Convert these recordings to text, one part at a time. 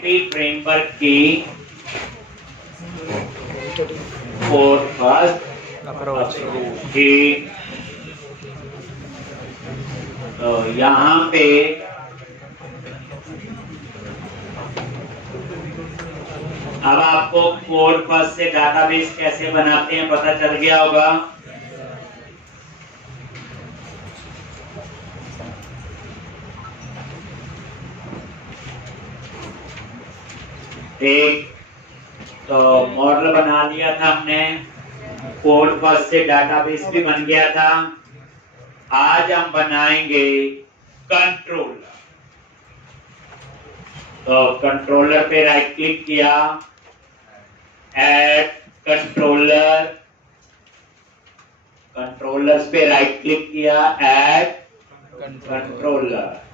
Framework की first approach की तो यहाँ पे अब आपको कोड फर्स्ट से डाटाबेस कैसे बनाते हैं पता चल गया होगा। एक तो मॉडल बना लिया था हमने, कोड फर्स्ट से डाटाबेस भी बन गया था। आज हम बनाएंगे कंट्रोलर। तो कंट्रोलर पे राइट क्लिक किया, ऐड कंट्रोलर, कंट्रोलर्स पे राइट क्लिक किया, ऐड कंट्रोलर।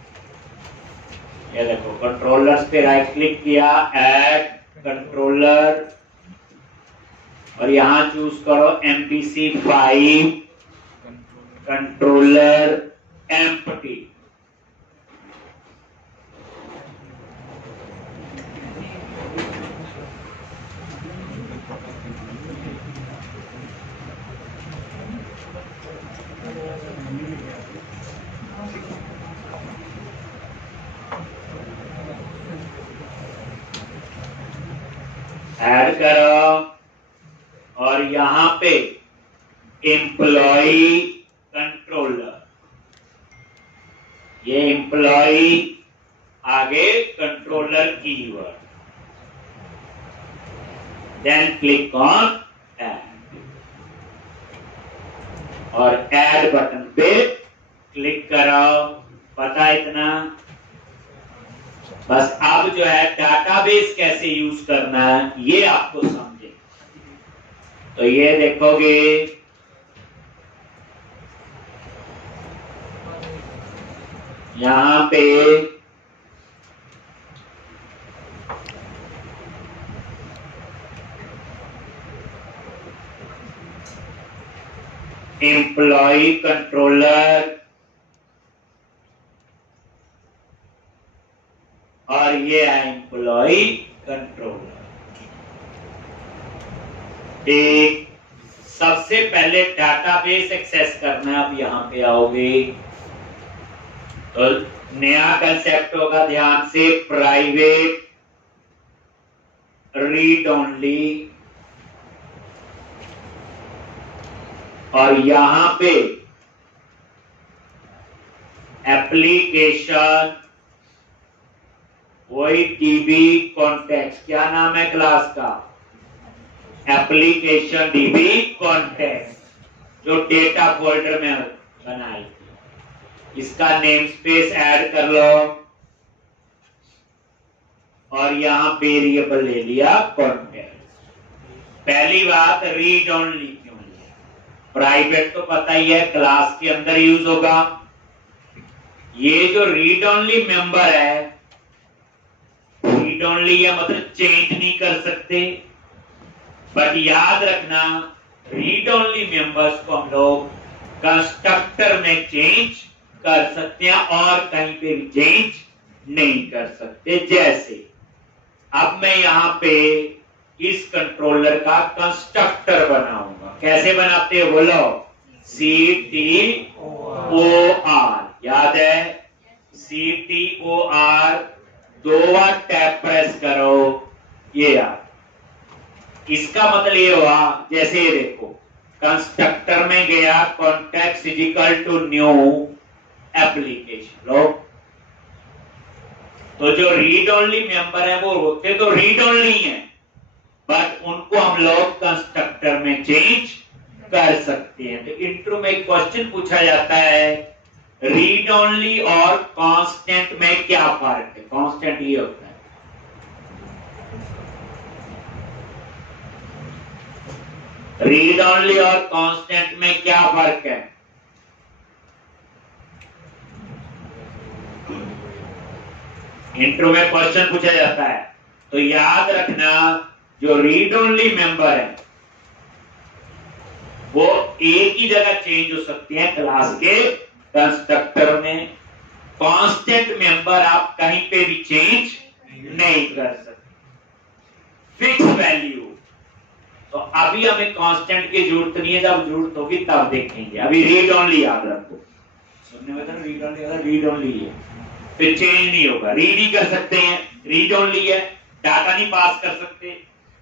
ये देखो कंट्रोलर्स पे राइट क्लिक किया, ऐड कंट्रोलर, और यहां चूज करो MVC5 कंट्रोलर एम्प्टी। ऐड करो और यहां पे एम्प्लॉय कंट्रोलर, ये एम्प्लॉय आगे controller keyword, then click on add और ऐड बटन पे क्लिक करो। पता इतना बस। अब जो है डाटाबेस कैसे यूज करना है ये आपको समझे। तो ये देखोगे यहां पे एम्प्लॉय कंट्रोलर और ये है एम्प्लॉय कंट्रोलर। एक सबसे पहले डाटाबेस एक्सेस करना है। अब यहां पे आओगे तो नया कंसेप्ट होगा, ध्यान से, प्राइवेट रीड ओनली, और यहां पे एप्लीकेशन वही डीबी कॉन्टेक्स्ट। क्या नाम है क्लास का? एप्लीकेशन डीबी कॉन्टेक्स्ट, जो डेटा फोल्डर में बनाई थी। इसका नेम स्पेस ऐड कर लो और यहां वेरिएबल ले लिया कॉन्टेक्स्ट। पहली बात, रीड ओनली क्यों लिया? प्राइवेट तो पता ही है, क्लास के अंदर यूज होगा। ये जो रीड ओनली मेंबर है, रीड ओनली है मतलब चेंज नहीं कर सकते, बट याद रखना रीड ओनली मेंबर्स को हम लोग कंस्ट्रक्टर में चेंज कर सकते हैं और कहीं पे भी चेंज नहीं कर सकते। जैसे अब मैं यहां पे इस कंट्रोलर का कंस्ट्रक्टर बनाऊंगा। कैसे बनाते हो बोलो? CTOR, याद है? CTOR, 2 बार टैप प्रेस करो, ये याद। इसका मतलब ये हुआ, जैसे ये देखो कंस्ट्रक्टर में गया, context is equal to new application. लो, तो जो रीड ओनली मेंबर है वो होते तो रीड ओनली है, बट उनको हम लोग कंस्ट्रक्टर में चेंज कर सकते हैं। तो इंट्रो में एक क्वेश्चन पूछा जाता है, रीड ओनली और कांस्टेंट में क्या फर्क है? कांस्टेंट ये होता है, रीड ओनली और कांस्टेंट में क्या फर्क है? इंट्रो में क्वेश्चन पूछा जाता है, तो याद रखना जो रीड ओनली मेंबर है वो एक ही जगह चेंज हो सकते हैं, क्लास के कंस्ट्रक्टर में। कांस्टेंट मेंबर आप कहीं पे भी चेंज नहीं कर सकते। फिक्स वैल्यू तो अभी हमें कांस्टेंट की जरूरत नहीं है, जब जरूरत होगी तब देखेंगे। अभी रीड ओनली याद रखो, सुनने में तो रीड ओनली है, फिर चेंज नहीं होगा। रीड ही कर सकते हैं, रीड ओनली है, डाटा नहीं पास कर सकते।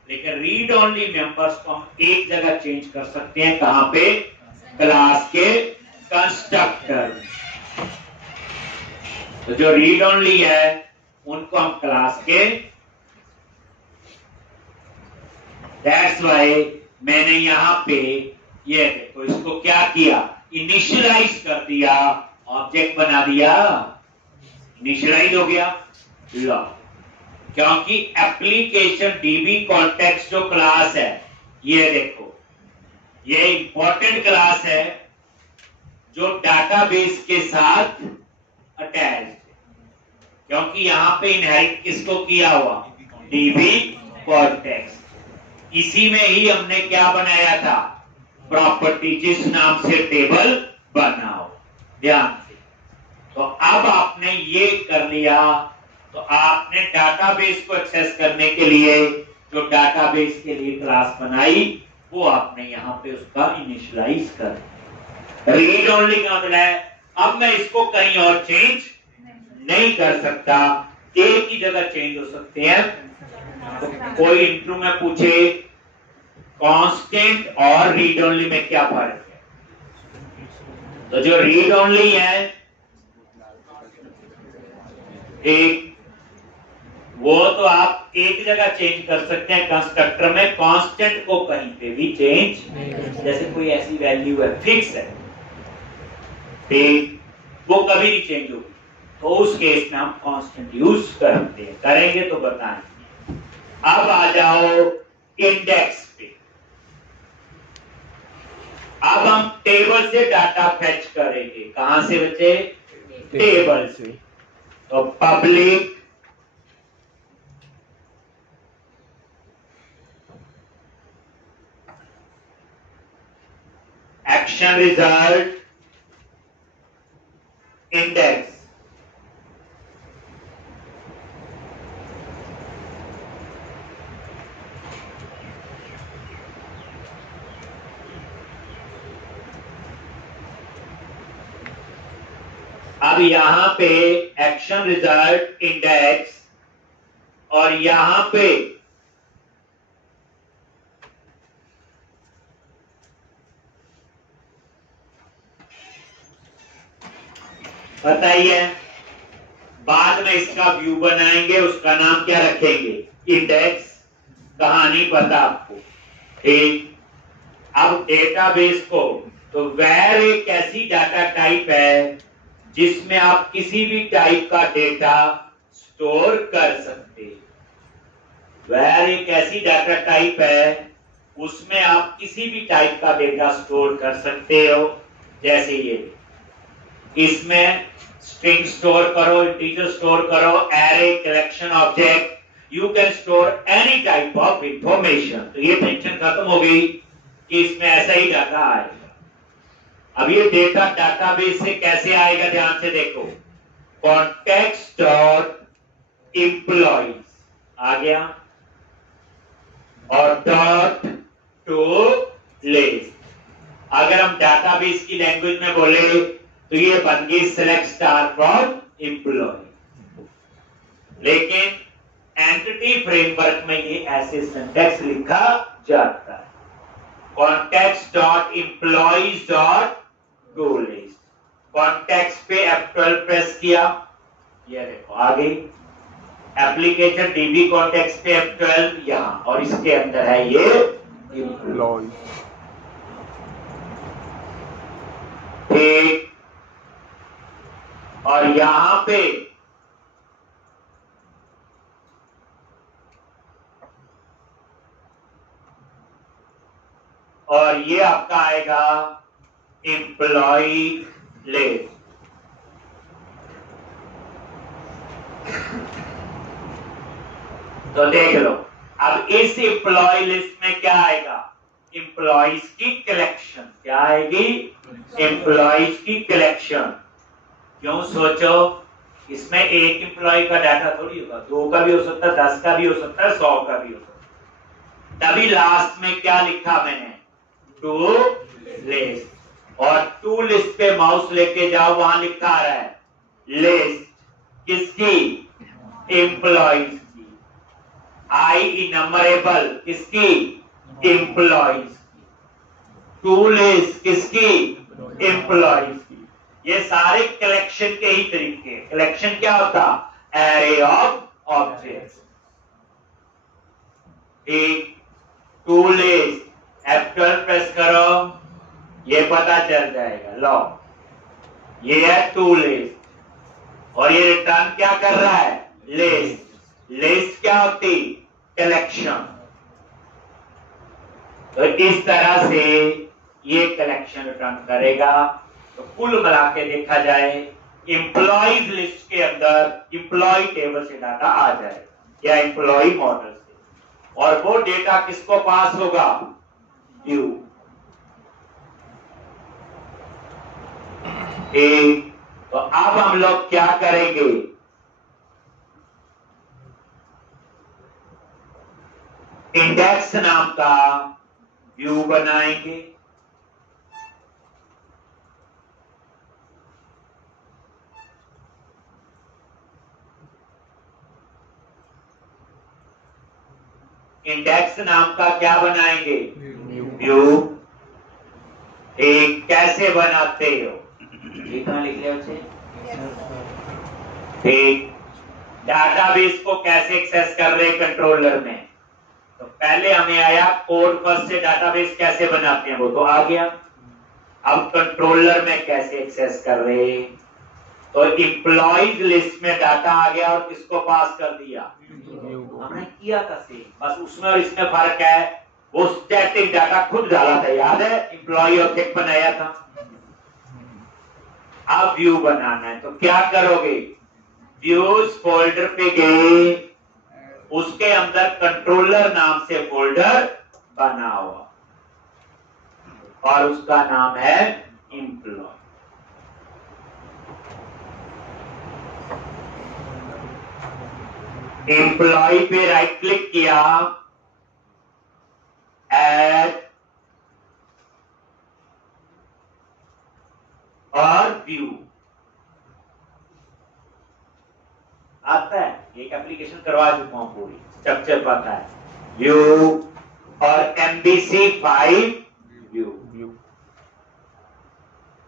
लेकिन रीड ओनली मेंबर्स को हम एक जगह चेंज कर सकते हैं, कहां पे? क्लास के कंस्ट्रक्टर। तो जो रीड ओनली है उनको हम क्लास के, दैट्स वाई मैंने यहां पे ये देखो इसको क्या किया, इनिशियलाइज कर दिया, ऑब्जेक्ट बना दिया, इनिशियलाइज हो गया। लो, क्योंकि एप्लीकेशन डीबी कॉन्टेक्स्ट जो क्लास है, ये देखो ये इंपॉर्टेंट क्लास है जो डाटाबेस के साथ अटैच है, क्योंकि यहां पे इनहेरिट किसको किया हुआ? DB context. इसी में ही हमने क्या बनाया था? प्रॉपर्टी, जिस नाम से टेबल बनाओ, ध्यान से। तो अब आपने ये कर लिया, तो आपने डाटाबेस को एक्सेस करने के लिए जो डाटाबेस के लिए क्लास बनाई, वो आपने यहां पे उसका इनिशियलाइज कर। रीड ओनली का मतलब है अब मैं इसको कहीं और चेंज नहीं कर सकता, एक ही जगह चेंज हो सकते हैं। तो कोई इंटरव्यू में पूछे कांस्टेंट और रीड ओनली में क्या फर्क है, तो जो रीड ओनली है एक, वो तो आप एक जगह चेंज कर सकते हैं कंस्ट्रक्टर में, कांस्टेंट को कहीं पे भी चेंज, जैसे कोई ऐसी वैल्यू है फिक्स है, ठीक, वो कभी नहीं चेंज होगी, तो उस केस में हम कांस्टेंट यूज करते हैं। करेंगे तो बताएंगे। अब आ जाओ इंडेक्स पे। अब हम टेबल से डाटा फेच करेंगे। कहां से बच्चे? टेबल से। तो पब्लिक एक्शन रिजल्ट इंडेक्स, अब यहां पे एक्शन रिजल्ट इंडेक्स और यहां पे बताइए, बाद में इसका व्यू बनाएंगे, उसका नाम क्या रखेंगे? इंडेक्स। कहानी पता आपको, ठीक। अब डेटाबेस को, तो वेर एक ऐसी डाटा टाइप है जिसमें आप किसी भी टाइप का डेटा स्टोर कर सकते हैं। वेर एक ऐसी डाटा टाइप है उसमें आप किसी भी टाइप का डेटा स्टोर कर सकते हो, जैसे ये इसमें स्ट्रिंग स्टोर करो, इंटीजर स्टोर करो, array, collection, object, you can store any type of information. तो ये टेंशन खत्म हो गई कि इसमें ऐसा ही डाटा आएगा। अब ये डेटा डाटाबेस से कैसे आएगा, ध्यान से देखो, कॉन्टेक्स्ट डॉट एम्प्लॉइज आ गया और डॉट टू लिस्ट। अगर हम डाटाबेस की लैंग्वेज में बोले तो ये बन गई सिलेक्ट स्टार फ्रॉम एम्प्लॉय। लेकिन एंटिटी फ्रेमवर्क में ये ऐसे सिंटैक्स लिखा जाता है, context dot employees dot to list. Context पे F12 प्रेस किया, ये देखो आ गई एप्लीकेशन डीबी कॉन्टेक्स्ट पे F12 यहां, और इसके अंदर है ये एम्प्लॉय, ठीक। और यहां पे और ये आपका आएगा एम्प्लॉय लिस्ट। तो देख लो, अब इस एम्प्लॉय लिस्ट में क्या आएगा? एम्प्लॉइज की कलेक्शन। क्या आएगी? एम्प्लॉइज की कलेक्शन। क्यों सोचो, इसमें एक एम्प्लॉय का डाटा थोड़ी होगा, 2 का भी हो सकता है, 10 का भी हो सकता है, 100 का भी हो सकता है। तभी लास्ट में क्या लिखा मैंने, टू लिस्ट। और टू लिस्ट पे माउस लेके जाओ, वहां लिखा आ रहा है लिस्ट किसकी, एम्प्लॉइज की। आई इनमरेबल किसकी, एम्प्लॉइज की। टू लिस्ट किसकी, एम्प्लॉइज की। ये सारे कलेक्शन के ही तरीके। कलेक्शन क्या होता, एरे ऑफ ऑब्जेक्ट्स। एक टू लिस्ट, F12 प्रेस करो, ये पता चल जाएगा। लो ये है टू लिस्ट और ये रिटर्न क्या कर रहा है, लिस्ट। लिस्ट क्या होती, कलेक्शन। तो इस तरह से ये कलेक्शन रिटर्न करेगा। तो कुल मिला के देखा जाए एम्प्लॉइज लिस्ट के अंदर एम्प्लॉय टेबल से डाटा आ जाएगा या एम्प्लॉय मॉडल से, और वो डेटा किसको पास होगा, व्यू। तो अब हम लोग क्या करेंगे, इंडेक्स नाम का व्यू बनाएंगे। इंडेक्स नाम का क्या बनाएंगे, व्यू। एक कैसे बनाते हो, ये कहां लिख लिया बच्चे। ठीक, डाटाबेस को कैसे एक्सेस कर रहे कंट्रोलर में। तो पहले हमें आया कोड फर्स्ट से डाटाबेस कैसे बनाते हैं, वो तो आ गया। अब कंट्रोलर में कैसे एक्सेस कर रहे, तो एम्प्लॉइज लिस्ट में डाटा आ गया और किसको पास कर दिया, हमने किया था सेम, बस उसमें और इसमें फर्क है। वो स्टैटिक डाटा खुद डाला था, याद है, एम्प्लॉय ऑब्जेक्ट बनाया था। अब व्यू बनाना है तो क्या करोगे, व्यूज फोल्डर पे गए, उसके अंदर कंट्रोलर नाम से फोल्डर बना हुआ और उसका नाम है एम्प्लॉय। एम्प्लॉय पे राइट क्लिक किया, ऐड और व्यू आता है। एक एप्लीकेशन करवा चुका हूं, पूरी स्ट्रक्चर पता है। व्यू और MVC5 व्यू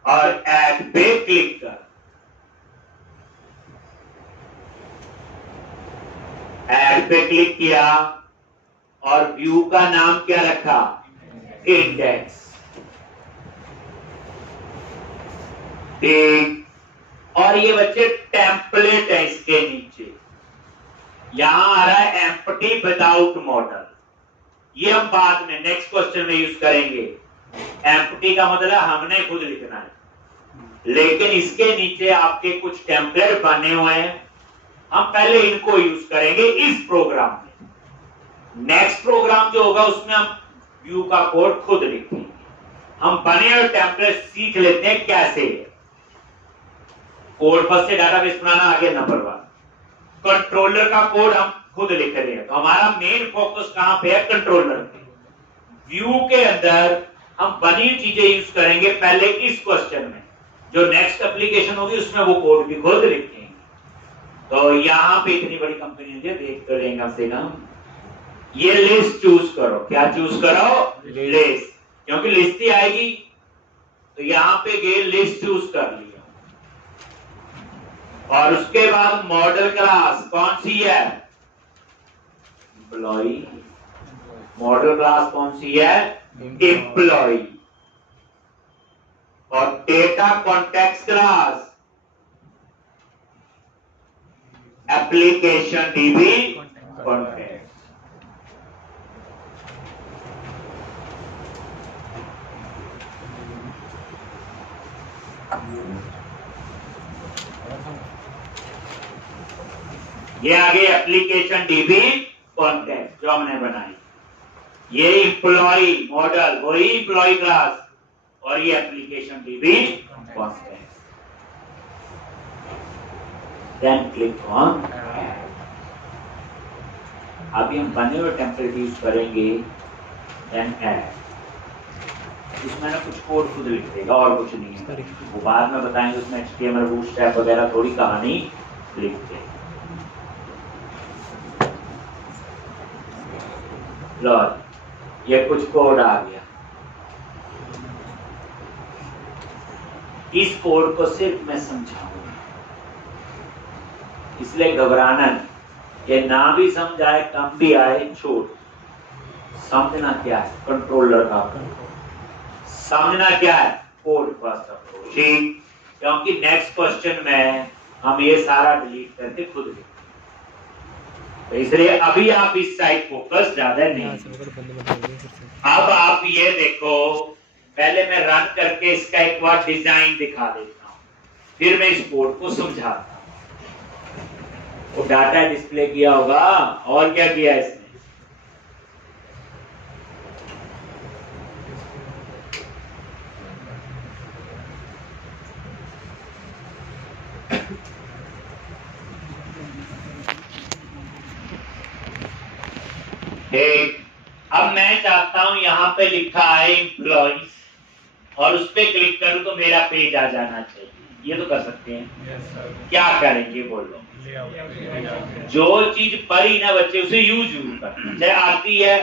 और ऐड पे क्लिक कर, ऐड पे क्लिक किया और व्यू का नाम क्या रखा, इंडेक्स। ठीक, और ये बच्चे टेम्पलेट है, इसके नीचे यहां आ रहा है एम्प्टी विदाउट मॉडल। ये हम बाद में नेक्स्ट क्वेश्चन में यूज करेंगे। एम्प्टी का मतलब हमने खुद लिखना है, लेकिन इसके नीचे आपके कुछ टेम्पलेट बने हुए हैं, हम पहले इनको यूज करेंगे इस प्रोग्राम में। नेक्स्ट प्रोग्राम जो होगा उसमें हम व्यू का कोड खुद लिखेंगे। हम बने हुए टेम्पलेट सीख लेते हैं कैसे। कोड फर्स्ट से डाटाबेस बनाना आगे नंबर 1, कंट्रोलर का कोड हम खुद लिख रहे हैं। तो हमारा मेन फोकस कहां पे है, कंट्रोलर पे। व्यू के अंदर हम बनी चीजें यूज करेंगे पहले इस क्वेश्चन में, जो नेक्स्ट एप्लीकेशन होगी उसमें वो कोड भी खुद लिखेंगे। तो यहां पे इतनी बड़ी कंपनी है, देख कर लेंगे हमसे ना। ये लिस्ट चूज करो, क्या चूज करो, लिस्ट, क्योंकि लिस्ट ही आएगी। तो यहां पे गए, लिस्ट चूज कर लिया और उसके बाद मॉडल क्लास कौन सी है, एम्प्लॉय। मॉडल क्लास कौन सी है, एम्प्लॉय। और data context class application DB context. ये आगे एप्लीकेशन डीबी कॉन्टेक्स्ट जो हमने बनाई, ये एम्प्लॉय मॉडल वही एम्प्लॉय क्लास, और ये application DB context. Then click on अभी हम बने हुए टेम्पलेट यूज करेंगे, देन ऐड। इसमें ना कुछ कोड खुद लिख देगा और कुछ नहीं है, वो बाद में बताएंगे उसमें HTML बूटस्ट्रैप वगैरह थोड़ी कहानी लिख दे। लो ये कुछ कोड आ गया, इस कोड को सिर्फ मैं समझाऊंगा, इसलिए घबराना नहीं, ये ना भी समझ आए कम भी आए छोड़। समझना क्या है कंट्रोलर का, समझना क्या है कोड फर्स्ट अप्रोच, ठीक। क्योंकि नेक्स्ट क्वेश्चन में हम ये सारा डिलीट करके खुद लिखेंगे, तो इसलिए अभी आप इस साइड फोकस ज्यादा नहीं। अब आप ये देखो, पहले मैं रन करके इसका एक बार डिजाइन दिखा देता हूं, फिर मैं इस कोड को समझाता हूं। वो डाटा डिस्प्ले किया होगा और क्या किया इसने, अब मैं चाहता हूं यहां पे लिखा है एम्प्लॉइज और उस पे क्लिक करूं तो मेरा पेज आ जाना चाहिए, ये तो कर सकते हैं। क्या करेंगे बोलो, जो चीज पढ़ी ना बच्चे उसे यूज करना, चाहे आती है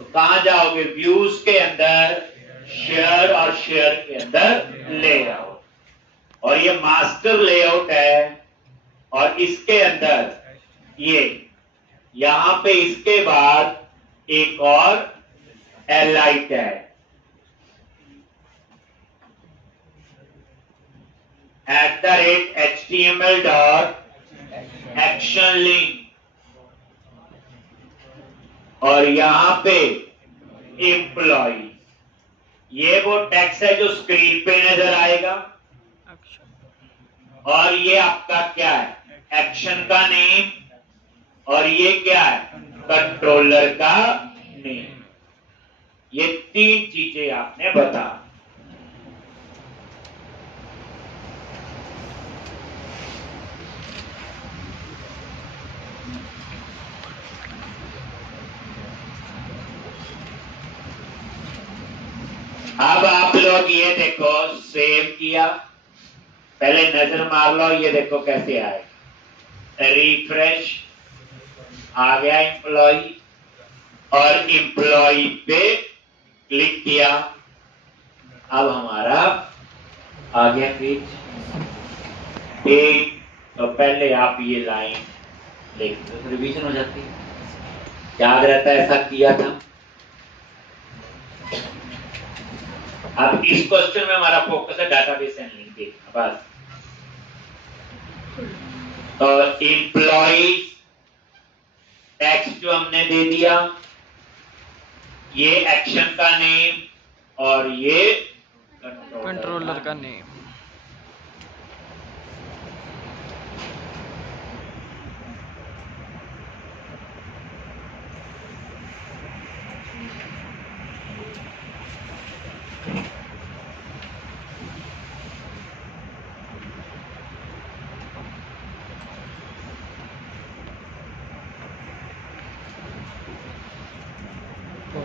तो कहां जाओगे, व्यूज के अंदर शेयर और शेयर के अंदर लेआउट, और ये मास्टर लेआउट है, और इसके अंदर ये यहां पे इसके बाद एक और li tag, @html dot action link, और यहां पे एम्प्लॉय, ये वो टेक्स्ट है जो स्क्रीन पे नजर आएगा, और ये आपका क्या है एक्शन का नेम, और ये क्या है कंट्रोलर का नेम। ये तीन चीजें आपने बता। अब आप लोग ये देखो, सेव किया, पहले नजर मार लो, ये देखो कैसे आए, रिफ्रेश आ गया एम्प्लॉय, और एम्प्लॉय पे क्लिक किया, अब हमारा आ गया पेज। तो पहले आप ये लाइन देख तो रिवीजन हो जाती है, याद रहता है ऐसा किया था। अब इस क्वेश्चन में हमारा फोकस है डाटाबेस हैंडलिंग पे, बस। तो एम्प्लॉय टेक्स्ट जो हमने दे दिया, ये एक्शन का नेम, और ये कंट्रोलर का नेम।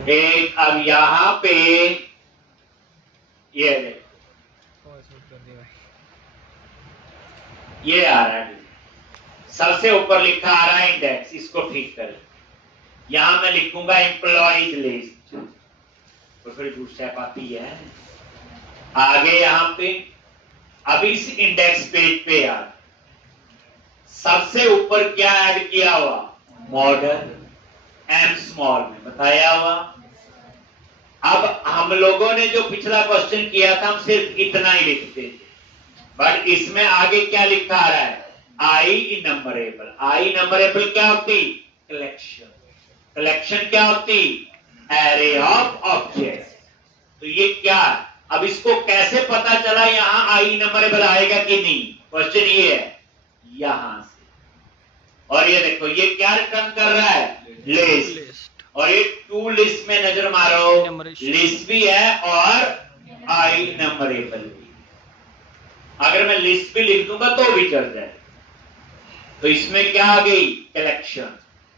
एक अब यहां पे ये ये आ रहा है, सबसे ऊपर लिखा आ रहा है इंडेक्स, इसको ठीक करें। यहां मैं लिखूंगा एम्प्लॉइज लिस्ट, तो फिर बूटस्ट्रैप आती है आगे। यहां पे अब इस इंडेक्स पेज पे यार सबसे ऊपर क्या ऐड किया हुआ, मॉडल एम स्मॉल में बताया हुआ। अब हम लोगों ने जो पिछला क्वेश्चन किया था, हम सिर्फ इतना ही लिखते थे, बट इसमें आगे क्या लिखा आ रहा है, आई इनम्बरेबल। आई इनम्बरेबल क्या होती, कलेक्शन। कलेक्शन क्या होती, एरे ऑफ ऑब्जेक्ट्स। तो ये क्या, अब इसको कैसे पता चला यहां आई इनम्बरेबल आएगा कि नहीं, क्वेश्चन ये है यहां से। और ये देखो ये क्या रिटर्न कर रहा है, लिस्ट, और ये टू लिस्ट में नजर मारो, लिस्ट भी है और आई नंबरेबल भी। अगर मैं लिस्ट भी लिख दूंगा तो भी चल जाए। तो इसमें क्या आ गई, कलेक्शन,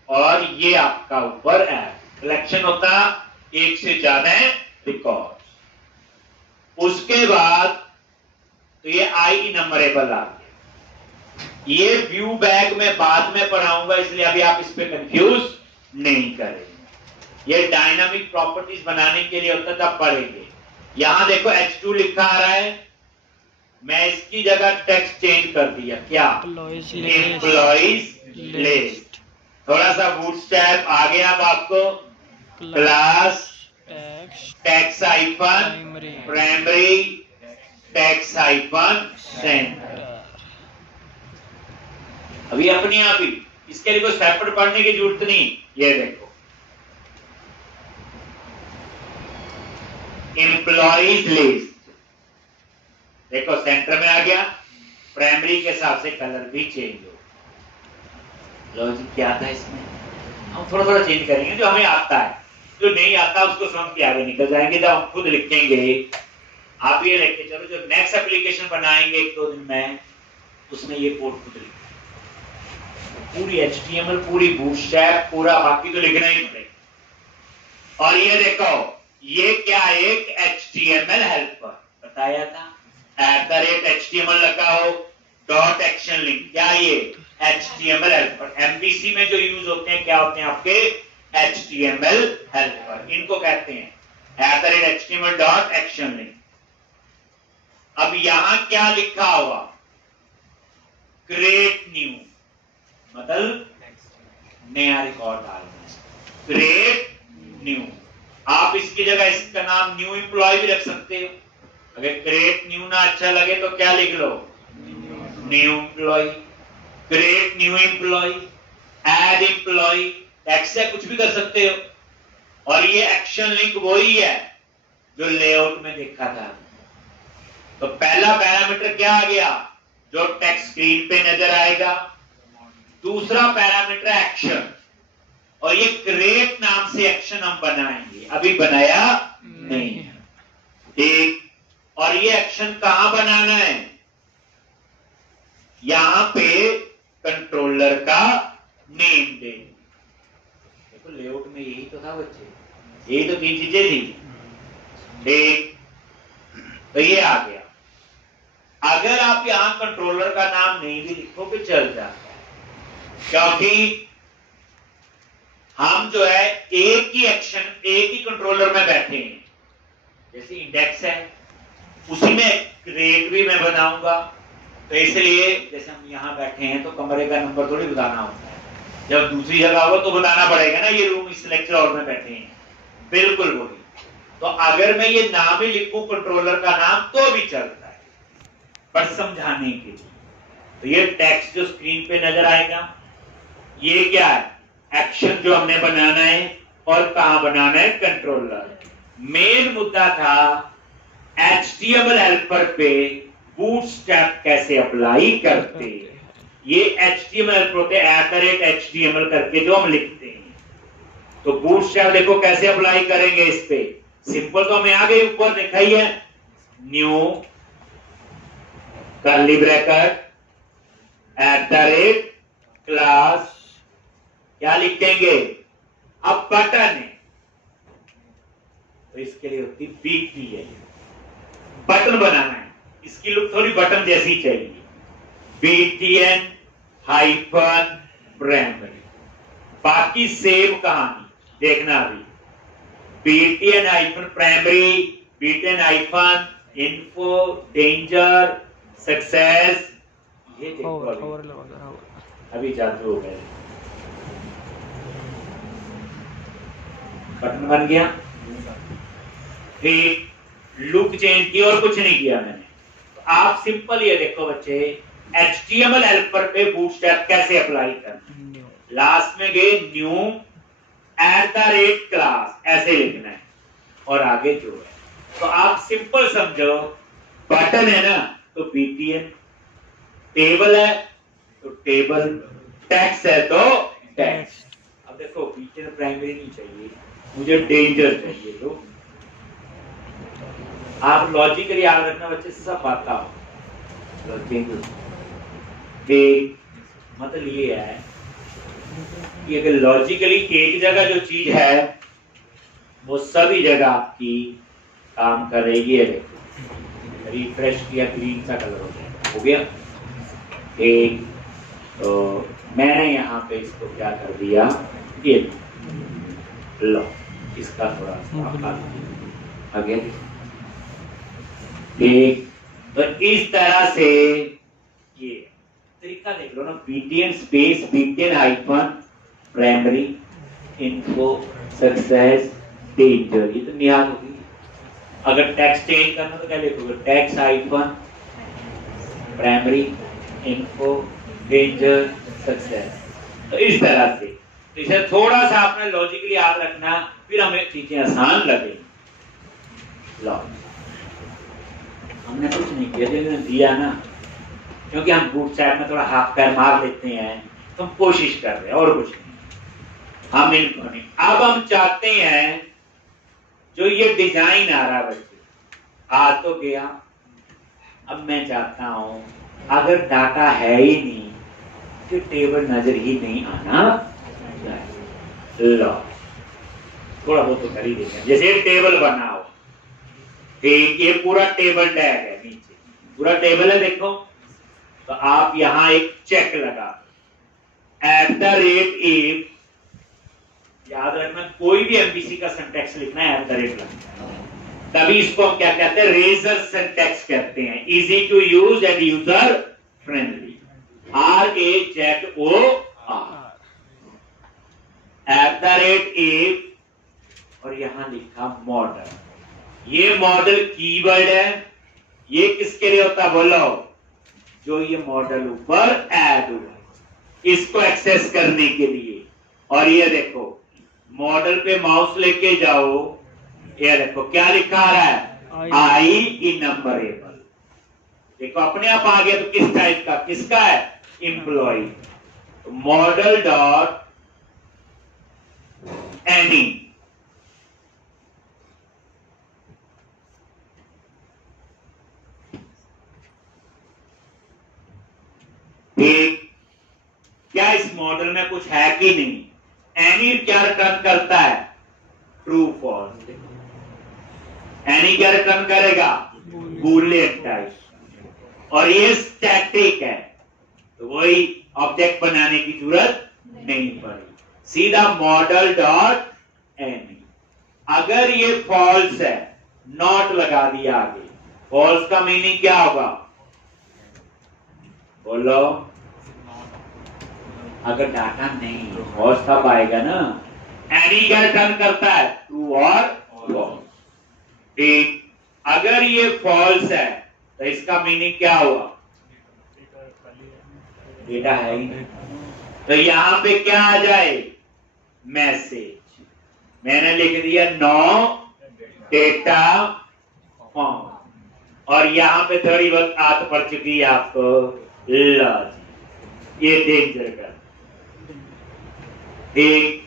और ये आपका ऊपर ऐड। कलेक्शन होता एक से ज्यादा रिकॉर्ड। उसके बाद तो ये आई इनमरेबल आ गया। ये व्यू बैग में बाद में पढ़ाऊंगा, इसलिए अभी आप इस पे कंफ्यूज नहीं करेंगे। ये डायनामिक प्रॉपर्टीज बनाने के लिए होता है, तब पढ़ेंगे। यहां देखो H2 लिखा आ रहा है, मैं इसकी जगह टेक्स्ट चेंज कर दिया, क्या, एम्प्लॉइज लिस्ट। थोड़ा सा बूटस्ट्रैप आ गया अब आपको। Class tax hyphen primary text hyphen centre. अभी अपने आप ही, इसके लिए कोई सेपरेट पढ़ने की जरूरत नहीं। ये देखो एम्प्लॉइज लिस्ट, देखो सेंटर में आ गया, प्राइमरी के हिसाब से कलर भी चेंज हो। लॉजिक क्या था इसमें, हम थोड़ा थोड़ा चेंज करेंगे जो हमें आता है। जो नहीं आता उसको समझ के आगे निकल जाएंगे। जब हम खुद लिखेंगे, आप ये लिख के चलो, जो नेक्स्ट एप्लीकेशन बनाएंगे 1-2 दिन में, उसमें ये कोड खुद लिखेंगे, पूरी HTML, पूरी बूटस्ट्रैप, पूरा, बाकी तो लिखना ही पड़ेगा। और ये देखो, ये क्या, एक HTML हेल्पर बताया था, @HTML लगा हो, डॉट एक्शन लिंक, क्या ये HTML हेल्पर। MVC में जो यूज होते हैं क्या होते हैं आपके, HTML हेल्पर, इनको कहते हैं @HTML डॉट एक्शन लिंक। अब यहां क्या लिखा हुआ, क्रिएट न्यू, मतलब नया रिकॉर्ड डालना, क्रिएट न्यू। आप इसकी जगह इसका नाम न्यू एम्प्लॉय भी रख सकते हो। अगर क्रिएट न्यू ना अच्छा लगे तो क्या लिख लो, new employee, create new employee, add employee, text से कुछ भी कर सकते हो। और ये एक्शन लिंक वही है जो लेआउट में देखा था। तो पहला पैरामीटर क्या आ गया, जो टेक्स्ट स्क्रीन पे नजर आएगा। दूसरा पैरामीटर एक्शन, और ये क्रिएट नाम से एक्शन हम बनाएंगे, अभी बनाया नहीं है, ठीक। और ये एक्शन कहां बनाना है, यहां पे कंट्रोलर का नेम दे। देखो लेआउट में यही तो था बच्चे, यही तो 3 चीजें थी, ठीक। तो ये आ गया। अगर आप यहां कंट्रोलर का नाम नहीं भी लिखोगे चल जाता है, क्योंकि हम जो है एक ही एक्शन, एक ही कंट्रोलर में बैठे हैं। जैसे इंडेक्स है, उसी में क्रिएट भी मैं बनाऊंगा। तो इसलिए जैसे हम यहां बैठे हैं तो कमरे का नंबर थोड़ी बताना होता है, जब दूसरी जगह हो तो बताना पड़ेगा ना, ये रूम इस लेक्चर हॉल में बैठे हैं, बिल्कुल वही। तो अगर मैं ये नाम ही लिखूं कंट्रोलर का नाम तो भी चलता है, पर समझाने के लिए। तो ये टेक्स्ट जो स्क्रीन पे नजर आएगा, ये क्या है, एक्शन जो हमने बनाना है, और कहां बनाना है, कंट्रोलर। मेन मुद्दा था HTML हेल्पर पे बूटस्ट्रैप कैसे अप्लाई करते। ये HTML हेल्पर होते हैं @HTML करके जो हम लिखते हैं। तो बूटस्ट्रैप देखो कैसे अप्लाई करेंगे इस पे, सिंपल तो हमें आगे ऊपर लिखा ही है, न्यू कर्ली ब्रैकेट @क्लास, क्या लिखेंगे, अब बटन है तो इसके लिए होती BTN, बटन बनाना है, इसकी लुक थोड़ी बटन जैसी चाहिए, BTN हाइफन प्राइमरी। बाकी सेम कहानी देखना, अभी BTN hyphen primary, BTN hyphen info, danger, success, ये देखो अभी जादू हो गए, बटन बन गया, ठीक। लुक चेंज किया और कुछ नहीं किया मैंने। तो आप सिंपल ये देखो बच्चे, HTML हेल्पर पे बूटस्ट्रैप कैसे अप्लाई करना, लास्ट में गए न्यू @क्लास ऐसे लिखना है, और आगे जो है। तो आप सिंपल समझो, बटन है ना तो BTN, टेबल है तो टेबल, टेक्स्ट है तो टेक्स्ट। अब देखो BTN प्राइमरी नहीं चाहिए, मुझे डेंजर चाहिए। तो आप लॉजिकली याद रखना बच्चे, सब आता हो, एक मतलब ये है कि अगर लॉजिकली एक जगह जो चीज है वो सभी जगह आपकी काम कर रही है। रिफ्रेश किया, ग्रीन सा कलर हो गया। एक तो मैंने यहाँ पे इसको क्या कर दिया, ये लो इसका थोड़ा सा आगे एक, तो इस तरह से ये तरीका देख लो ना, BTN space BTN hyphen primary info success danger, ये तो निहाल होगी। अगर टेक्स्ट चेंज करना तो क्या लिखोगे, text hyphen primary info danger success. तो इस तरह से तो इसे थोड़ा सा आपने लॉजिकली याद रखना, फिर हमें चीजें आसान लगेंगी। लो हमने कुछ नहीं किया, लेकिन दिया ना, क्योंकि हम बूट चैट में थोड़ा हाथ पैर मार लेते हैं, तो हम कोशिश कर रहे हैं और कुछ नहीं, हम इनको नहीं। अब हम चाहते हैं जो ये डिजाइन आ रहा है बच्चे, आ तो गया, अब मैं चाहता हूं अगर डाटा है ही नहीं तो टेबल नजर ही नहीं आना चाहिए। लो थोड़ा बहुत तो कर ही देंगे, जैसे टेबल बनाओ, ठीक, ये पूरा टेबल टैग है, नीचे पूरा टेबल है देखो, तो आप यहां एक चेक लगा @ याद रखना कोई भी एमबीसी का सिंटैक्स लिखना है @ लगता है, तभी इसको हम क्या कहते हैं, रेजर सिंटैक्स कहते हैं, easy to use and user friendly, RAZOR @ और यहां लिखा मॉडल। ये मॉडल कीवर्ड है, ये किसके लिए होता है बोलो, जो ये मॉडल ऊपर ऐड हुआ इसको एक्सेस करने के लिए। और ये देखो मॉडल पे माउस लेके जाओ, ये देखो क्या लिखा आ रहा है, आई इनम्बरेबल, देखो अपने आप आ गया। तो किस टाइप का, किसका है, एम्प्लॉय। तो मॉडल डॉट एनी, ठीक, क्या इस मॉडल में कुछ है कि नहीं, एनी क्या रिटर्न करता है, ट्रू फॉल्स। एनी क्या रिटर्न करेगा, बूलियन टाइप। और ये स्टैटिक है, तो वही ऑब्जेक्ट बनाने की जरूरत नहीं पड़ी, सीधा मॉडल डॉट एनी। अगर ये फॉल्स है, नॉट लगा दिया आगे। फॉल्स का मीनिंग क्या होगा बोलो, अगर डाटा नहीं है फॉल्स कब आएगा ना, एनी क्या रिटर्न करता है, ट्रू और फॉल्स, ठीक। अगर ये फॉल्स है तो इसका मीनिंग क्या हुआ, डेटा है ही नहीं। तो यहां पे क्या आ जाए, मैसेज, मैंने लिख दिया नो डेटा फॉर्म, और यहां पे थोड़ी बहुत आदत पड़ चुकी है आपको, लॉजिक, ये डेंजर का, एक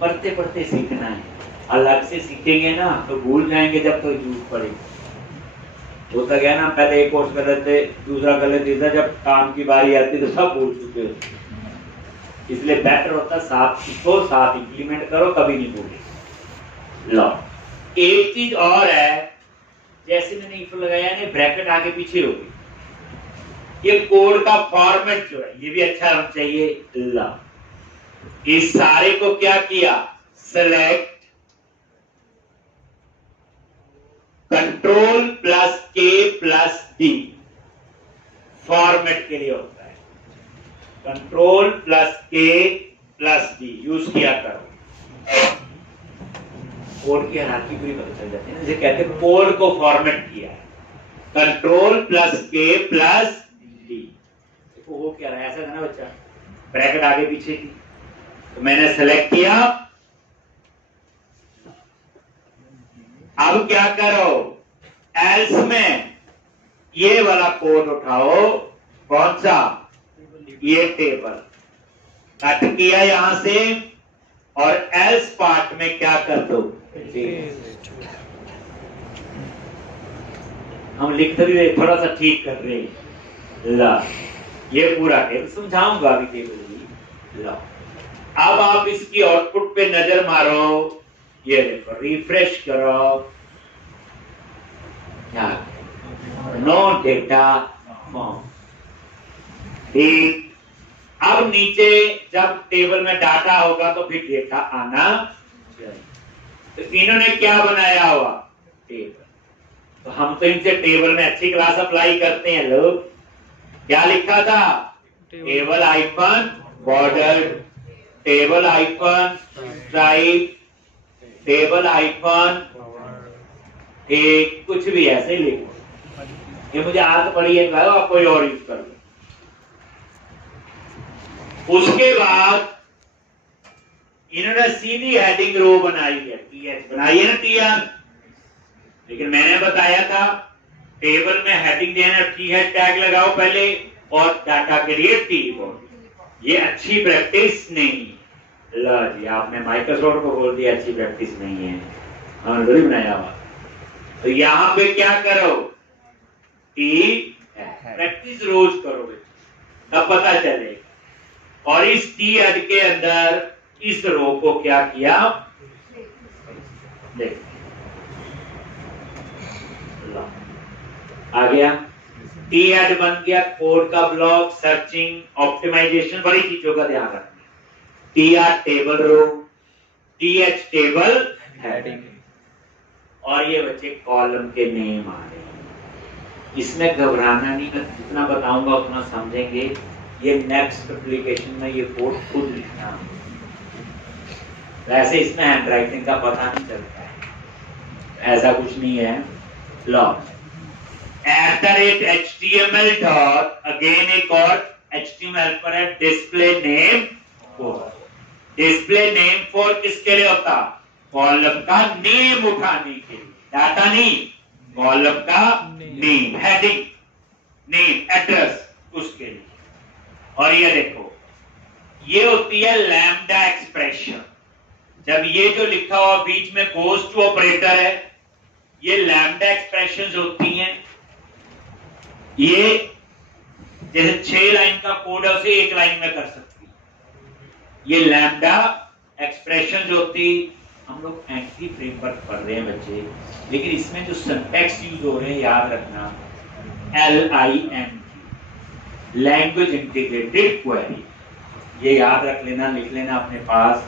पढ़ते पढ़ते सीखना है, अलग से सीखेंगे ना तो भूल जाएंगे जब तो जरूरत पड़ेगी। होता क्या ना, पहले एक कोर्स कर लेते, दूसरा कर लेते, तीसरा, जब काम की बारी आती तो सब भूल चुके होते। इसलिए बेटर होता साथ सीखो, साथ इंप्लीमेंट करो, कभी नहीं भूले। लो एक चीज और है, जैसे मैंने इफ लगाया ना, ब्रैकेट आगे पीछे होगी, ये कोड का फॉर्मेट जो है ये भी अच्छा होना चाहिए। ला इस सारे को क्या किया, सेलेक्ट Ctrl+K+D, फॉर्मेट के लिए होता है, Ctrl+K+D यूज किया करो। कोड की हायरार्की पूरी पता चल जाती है, जैसे कहते हैं कोड को फॉर्मेट किया है, Ctrl+K+D। देखो वो क्या रहा है, ऐसा था ना बच्चा, ब्रैकेट आगे पीछे की, तो मैंने सेलेक्ट किया। अब क्या करो, एल्स में ये वाला कोड उठाओ, कौन सा, ये टेबल कट किया यहां से, और एल्स पार्ट में क्या कर दो, हम लिख तो रहे, थोड़ा सा ठीक कर रहे हैं। ला, ये पूरा टेबल समझाऊंगा अभी टेबल। ला, अब आप इसकी आउटपुट पे नजर मारो, ये देखो, रिफ्रेश करो, नो डेटा फॉर्म। ठीक, अब नीचे जब टेबल में डाटा होगा तो फिर डेटा आना चाहिए। तो इन्होंने क्या बनाया हुआ, टेबल। तो हम तो इनसे टेबल में अच्छी क्लास अप्लाई करते हैं लोग। क्या लिखा था, table icon border, table icon stripe, table icon, एक कुछ भी ऐसे लिखो। ये मुझे आदत पड़ी है, आप कोई और यूज कर लो। उसके बाद इन्होंने सीधी हेडिंग रो बनाई है, टीएच बनाई है ना, टीआर। लेकिन मैंने बताया था टेबल में हेडिंग देना, टीएच टैग लगाओ पहले, और डाटा के लिए टी बोर्ड। ये अच्छी प्रैक्टिस नहीं। लो जी, आपने माइक्रोसॉफ्ट को बोल दिया अच्छी प्रैक्टिस नहीं है, हमने थोड़ी बनाया हुआ। तो यहां पे क्या करो, टी प्रैक्टिस रोज करोगे तब पता चलेगा। और इस टी एड के अंदर इस रो को क्या किया, देख आ गया, टी एड बन गया, कोड का ब्लॉक, सर्चिंग, ऑप्टिमाइजेशन, बड़ी चीजों का ध्यान रखना। T R table row, T H table heading, और ये बच्चे कॉलम के नेम आ रहे हैं। इसमें घबराना नहीं, मैं जितना बताऊंगा उतना समझेंगे। ये नेक्स्ट एप्लीकेशन में ये कोड खुद लिखना, वैसे इसमें हैंडराइटिंग का पता नहीं चलता है, ऐसा कुछ नहीं है। लो, @HTML डॉट, अगेन एक और HTML पर है, display name for. Display name for किसके लिए होता, कॉलम का नेम उठाने के लिए, डाटा नहीं, कॉलम का नेम, हेडिंग, नेम, एड्रेस, उसके लिए। और ये देखो, ये होती है लैम्डा एक्सप्रेशन। जब ये जो लिखा हुआ बीच में गोज टू ऑपरेटर है, ये लैम्डा एक्सप्रेशंस होती हैं। ये जैसे 6 लाइन का कोड है उसे 1 लाइन में कर सकती है। ये लैम्डा एक्सप्रेशन होती, हम लोग एंटी फ्रेमवर्क पढ़ रहे हैं बच्चे, लेकिन इसमें जो सिंटैक्स यूज हो रहे हैं याद रखना, LIN, लैंग्वेज इंटीग्रेटेड क्वेरी। ये याद रख लेना, लिख लेना अपने पास।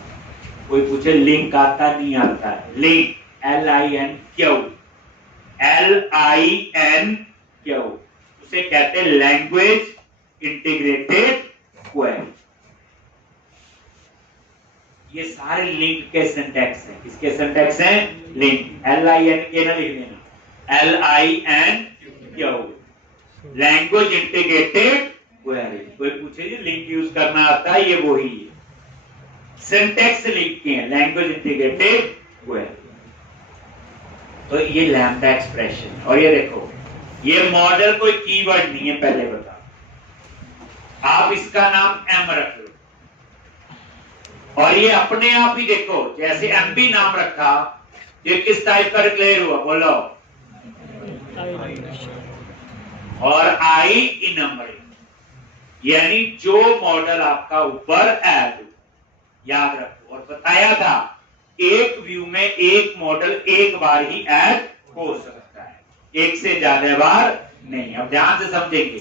कोई पूछे लिंक आता नहीं आता है, लिंक LINQ, LINQ, उसे कहते हैं लैंग्वेज इंटीग्रेटेड क्वेरी। ये सारे लिंक के सिंटैक्स हैं। किसके सिंटैक्स हैं, लिंक, LINK ना लिख लेना, LINQ, लैंग्वेज इंटीग्रेटेड क्वेरी। कोई पूछे जी लिंक यूज करना आता है, ये वही है, सिंटैक्स लिंक के हैं, लैंग्वेज इंटीग्रेटेड क्वेरी। तो ये लैम्डा एक्सप्रेशन। और ये देखो, ये मॉडल कोई कीवर्ड नहीं है, पहले बता, आप इसका नाम M रख लो, और ये अपने आप ही देखो, जैसे MB नाम रखा, ये किस टाइप का डिक्लेयर हुआ, बोलो, और I इन नंबर, यानी जो मॉडल आपका ऊपर ऐड, याद रखो। और बताया था एक व्यू में एक मॉडल एक बार ही ऐड हो सकता है, एक से ज्यादा बार नहीं। अब ध्यान से समझेंगे।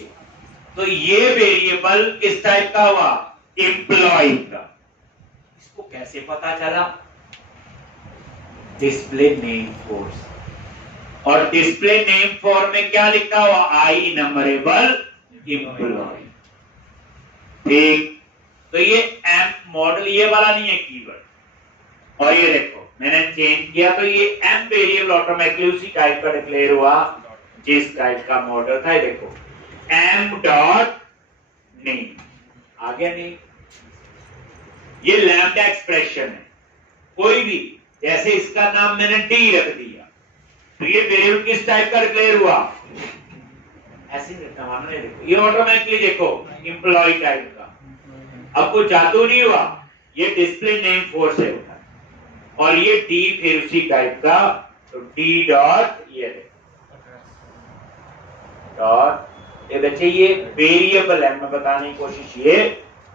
तो ये वेरिएबल किस टाइप का हुआ, एम्प्लॉय का। इसको कैसे पता चला, डिस्प्ले नेम फॉर। और डिस्प्ले नेम फॉर में क्या लिखा हुआ, आई नंबरेबल एम्प्लॉय। ठीक, तो ये एम मॉडल ये वाला नहीं है कीवर्ड। और ये देखो मैंने चेंज किया, तो ये एम वेरिएबल ऑटोमेटिकली उसी टाइप का डिक्लेयर हुआ जिस टाइप का मॉडल था। ये देखो एम डॉट नेम आ गया। नहीं, ये लैम्डा एक्सप्रेशन है। कोई भी, जैसे इसका नाम मैंने डी रख दिया, तो ये वेरिएबल किस टाइप का डिक्लेयर हुआ, ऐसे नहीं मानो। देखो ये ऑटोमेटिकली देखो एम्प्लॉय टाइप का। अब कोई जादू नहीं हुआ, ये डिस्प्ले नेम फॉर से होता है। और ये डी फिर उसी टाइप का, तो डी डॉट ये डॉट। ये बच्चे ये वेरिएबल है, मैं बताने की कोशिश ये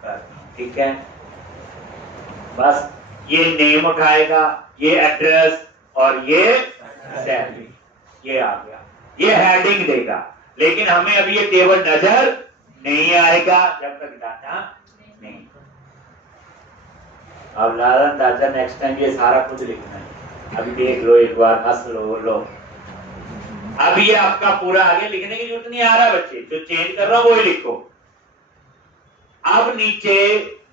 कर रहा हूं, ठीक है। बस ये नेम उठाएगा, ये एड्रेस और ये सैलरी, ये आ गया, ये हेडिंग देगा। लेकिन हमें अभी ये टेबल नजर नहीं आएगा जब तक डाटा नहीं। अब लालन दादा नेक्स्ट टाइम ये सारा कुछ लिखना है, अभी देख लो एक बार, हंस लो। अब ये आपका पूरा आगे लिखने की जरूरत नहीं आ रहा बच्चे, जो चेंज कर रहा हूं वही लिखो। अब नीचे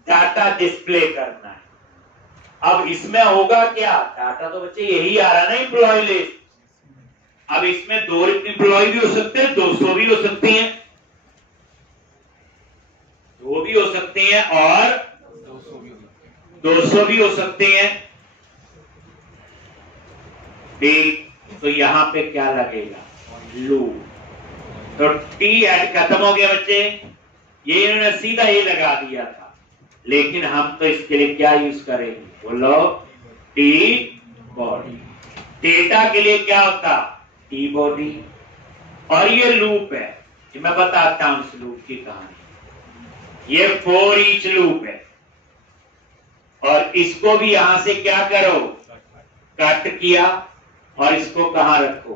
डाटा डिस्प्ले करना है। अब इसमें होगा क्या, डाटा तो बच्चे यही आ रहा ना, एम्प्लॉय लिस्ट। अब इसमें 2 एम्प्लॉय भी हो सकते हैं, 200 भी हो सकते हैं, 2 भी हो सकते हैं और 200 भी हो सकते हैं। ठीक, तो यहां पे क्या लगेगा, लूप। तो टी एड खत्म हो गया बच्चे, ये इन्होंने सीधा ये लगा दिया था, लेकिन हम तो इसके लिए क्या यूज करेंगे, बोलो, टी बॉडी। डेटा के लिए क्या होता, टी बॉडी। और ये लूप है, ये मैं बताता हूं इस लूप की कहानी। ये फॉर ईच लूप है, और इसको भी यहां से क्या करो, कट किया, और इसको कहां रखो,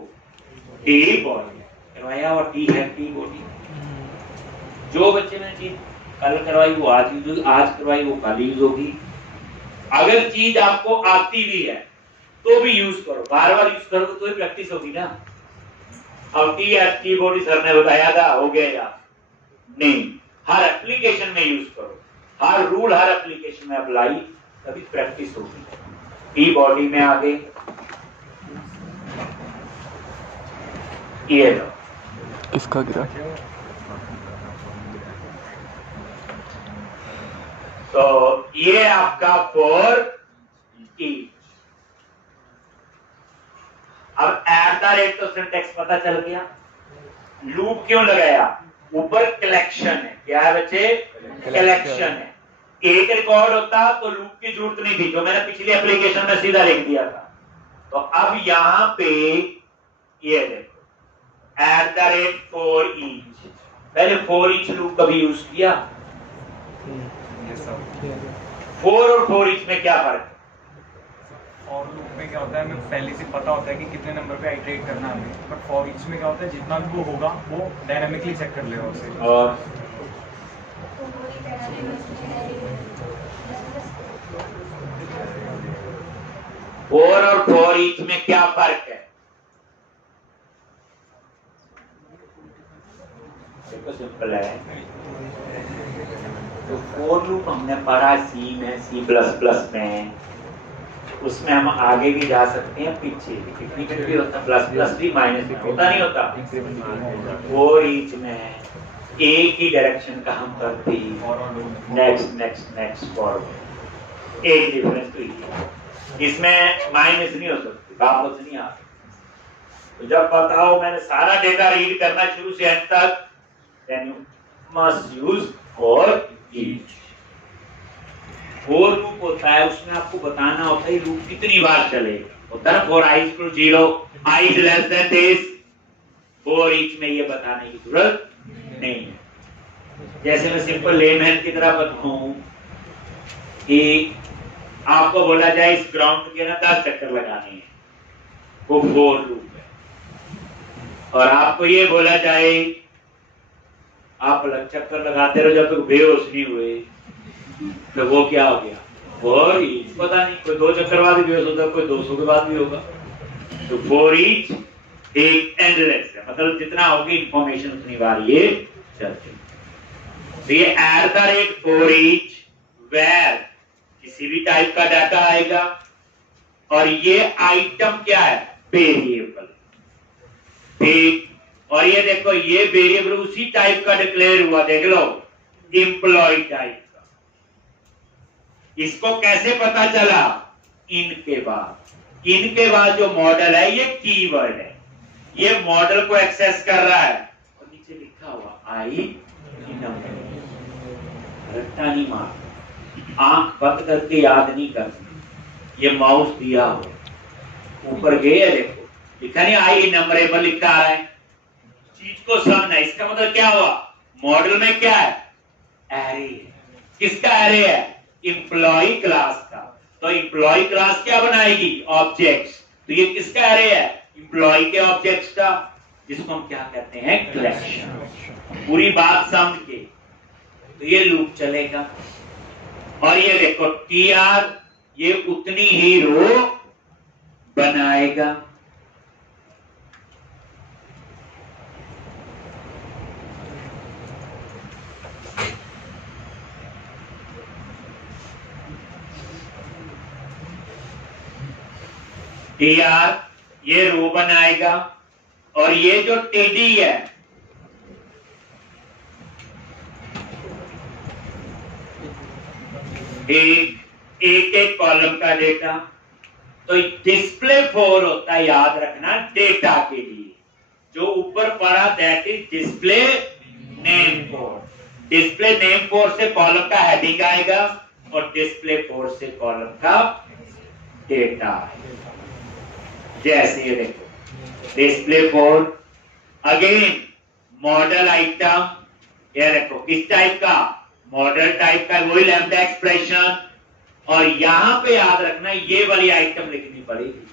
टी बॉडी करवाया, और टी है टी बॉडी। जो बच्चे ने चीज कल करवाई वो आज यूज होगी, आज करवाई वो कल यूज होगी। अगर चीज आपको आती भी है तो भी यूज करो, बार बार यूज करोगे तो ही प्रैक्टिस होगी ना। अब टी बॉडी सर ने बताया था, हो गया या नहीं, हर एप्लीकेशन में यूज करो, हर रूल हर एप्लीकेशन में अप्लाई, तभी प्रैक्टिस होगी। टी बॉडी में आगे ये लो, किसका गिरा, तो ये आपका फॉर ईच। अब @ तो सिंटैक्स पता चल गया। लूप क्यों लगाया, ऊपर कलेक्शन है, क्या है बच्चे, कलेक्शन है। एक रिकॉर्ड होता तो लूप की जरूरत नहीं थी, जो मैंने पिछली एप्लीकेशन में सीधा लिख दिया था। तो अब यहां पे ये देखो, @ फॉर ईच। पहले फॉर ईच लूप कभी यूज किया, फॉर और फॉर ईच में क्या फर्क है? फॉर लूप में क्या होता है, हमें पहले से पता होता है कि कितने नंबर पे आइटरेट करना है हमें, बट फॉर ईच में क्या होता है, जितना भी वो होगा वो डायनामिकली चेक कर लेगा उसे। और फॉर और फॉर ईच में क्या फर्क है? देखो सिंपल है। तो फॉर लूप हमने पढ़ा सी में, C++ में, उसमें हम आगे भी जा सकते हैं, पीछे भी, टेक्निकल भी होता है, प्लस भी माइनस भी होता, नहीं होता। फॉर ईच में एक ही डायरेक्शन का हम करते ही, नेक्स्ट नेक्स्ट नेक्स्ट फॉरवर्ड, एक डिफरेंस तो ही, इसमें माइनस नहीं हो सकती, वापस नहीं आ सकती। तो जब पता हो मैंने सारा डेटा रीड करना शुरू से एंड तक, then you must use for each. For loop होता है, उसमें आपको बताना होता है लूप कितनी बार चलेगा, होता है for i = 0, i is less than this। For each में ये बताने की जरूरत नहीं है। जैसे मैं सिंपल लेमैन की तरह बताऊं कि आपको बोला जाए इस ग्राउंड के ना 10 चक्कर लगाने हैं, वो फॉर लूप है। और आपको ये बोला जाए आप चक्कर लगाते रहो जब तक बेहोश नहीं हुए, तो वो क्या हो गया, फॉर ईच। पता नहीं, कोई 2 चक्कर बाद भी बेहोश होता है, कोई 200 के बाद भी होगा। तो फॉर ईच एक एंडलेस है, मतलब जितना होगी इंफॉर्मेशन उतनी बार ये चलती। तो ये @ फॉर ईच वेयर किसी भी टाइप का डाटा आएगा, और ये आइटम क्या है, वेरिएबल। ठीक, और ये देखो ये वेरिएबल उसी टाइप का डिक्लेयर हुआ, देख लो, एम्प्लॉय टाइप का। इसको कैसे पता चला, इनके बाद जो मॉडल है ये कीवर्ड है, ये मॉडल को एक्सेस कर रहा है, और नीचे लिखा हुआ आई नंबर। रट्टा नहीं मार, आंख बंद करके याद नहीं करना। ये माउस दिया हुआ ऊपर गए, देखो लिखा नहीं आई नंबरेबल लिखा है, चीज को समझना। इसका मतलब क्या हुआ, मॉडल में क्या है, एरे है। किसका एरे है, एम्प्लॉय क्लास का। तो एम्प्लॉय क्लास क्या बनाएगी, ऑब्जेक्ट्स। तो ये किसका एरे है, एम्प्लॉय के ऑब्जेक्ट्स का, जिसको हम क्या कहते हैं, कलेक्शन। पूरी बात समझ के तो ये लूप चलेगा। और ये देखो tr ये उतनी ही रो बनाएगा। tr ये रो बनाएगा। और ये जो td है, एक कॉलम का डेटा। तो डिस्प्ले 4 होता है, याद रखना, डेटा के लिए। जो ऊपर पड़ा that is display name 4। Display name 4 से कॉलम का हेडिंग आएगा और डिस्प्ले 4 से कॉलम का डेटा। जैसे ये देखो डिस्प्ले 4, अगेन मॉडल आइटम, ये देखो किस टाइप का, मॉडल टाइप का, वही लैम्डा एक्सप्रेशन। और यहां पे याद रखना ये वाली आइटम लिखनी पड़ेगी,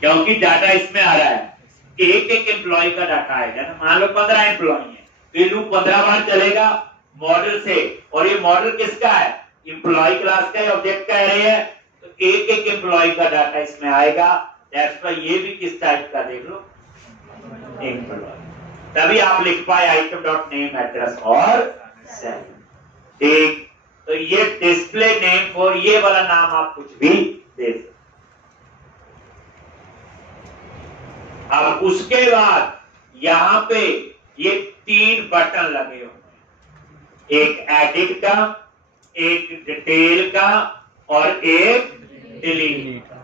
क्योंकि डाटा इसमें आ रहा है। एक एक एम्प्लॉय का डाटा आएगा ना, मान लो 15 एम्प्लॉय है, तो ये लूप 15 बार चलेगा मॉडल से। और ये मॉडल किसका है, एम्प्लॉय क्लास का, ऑब्जेक्ट का एरे है। तो एक एक एम्प्लॉय का डाटा इसमें आएगा। दैट्स व्हाई ये भी किस टाइप का, देख लो, एम्प्लॉय। तभी आप लिख पाए आइटम डॉट नेम एड्रेस और सेल। ठीक, तो ये डिस्प्ले नेम 4, ये वाला नाम आप कुछ भी दे सकते। अब उसके बाद यहां पे ये 3 बटन लगे होंगे, एक एडिट का, एक डिटेल का और एक डिलीट का।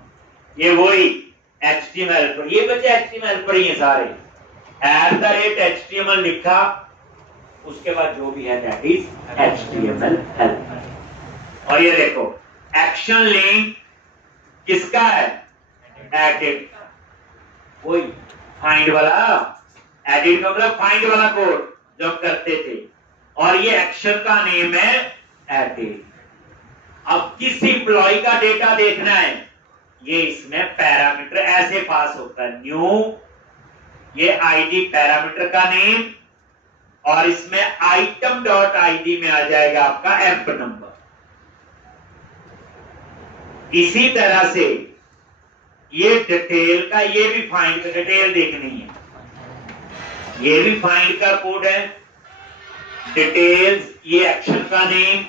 ये वही HTML पर, ये बच्चे HTML पर ही है सारे। @HTML लिखा, उसके बाद जो भी है दैट इज HTML हेल्प। और ये देखो एक्शन लिंक किसका है, एडिट, वही फाइंड वाला। एडिट का मतलब फाइंड वाला कोड जो करते थे। और ये एक्शन का नेम है एडिट। अब किस एम्प्लॉय का डेटा देखना है, ये इसमें पैरामीटर ऐसे पास होता है, न्यू, ये आईडी पैरामीटर का नेम, और इसमें आइटम डॉट आईडी में आ जाएगा आपका एम्प नंबर। इसी तरह से ये डिटेल का, ये भी फाइंड का, डिटेल देखनी है, ये भी फाइंड का कोड है। डिटेल्स ये एक्शन का नेम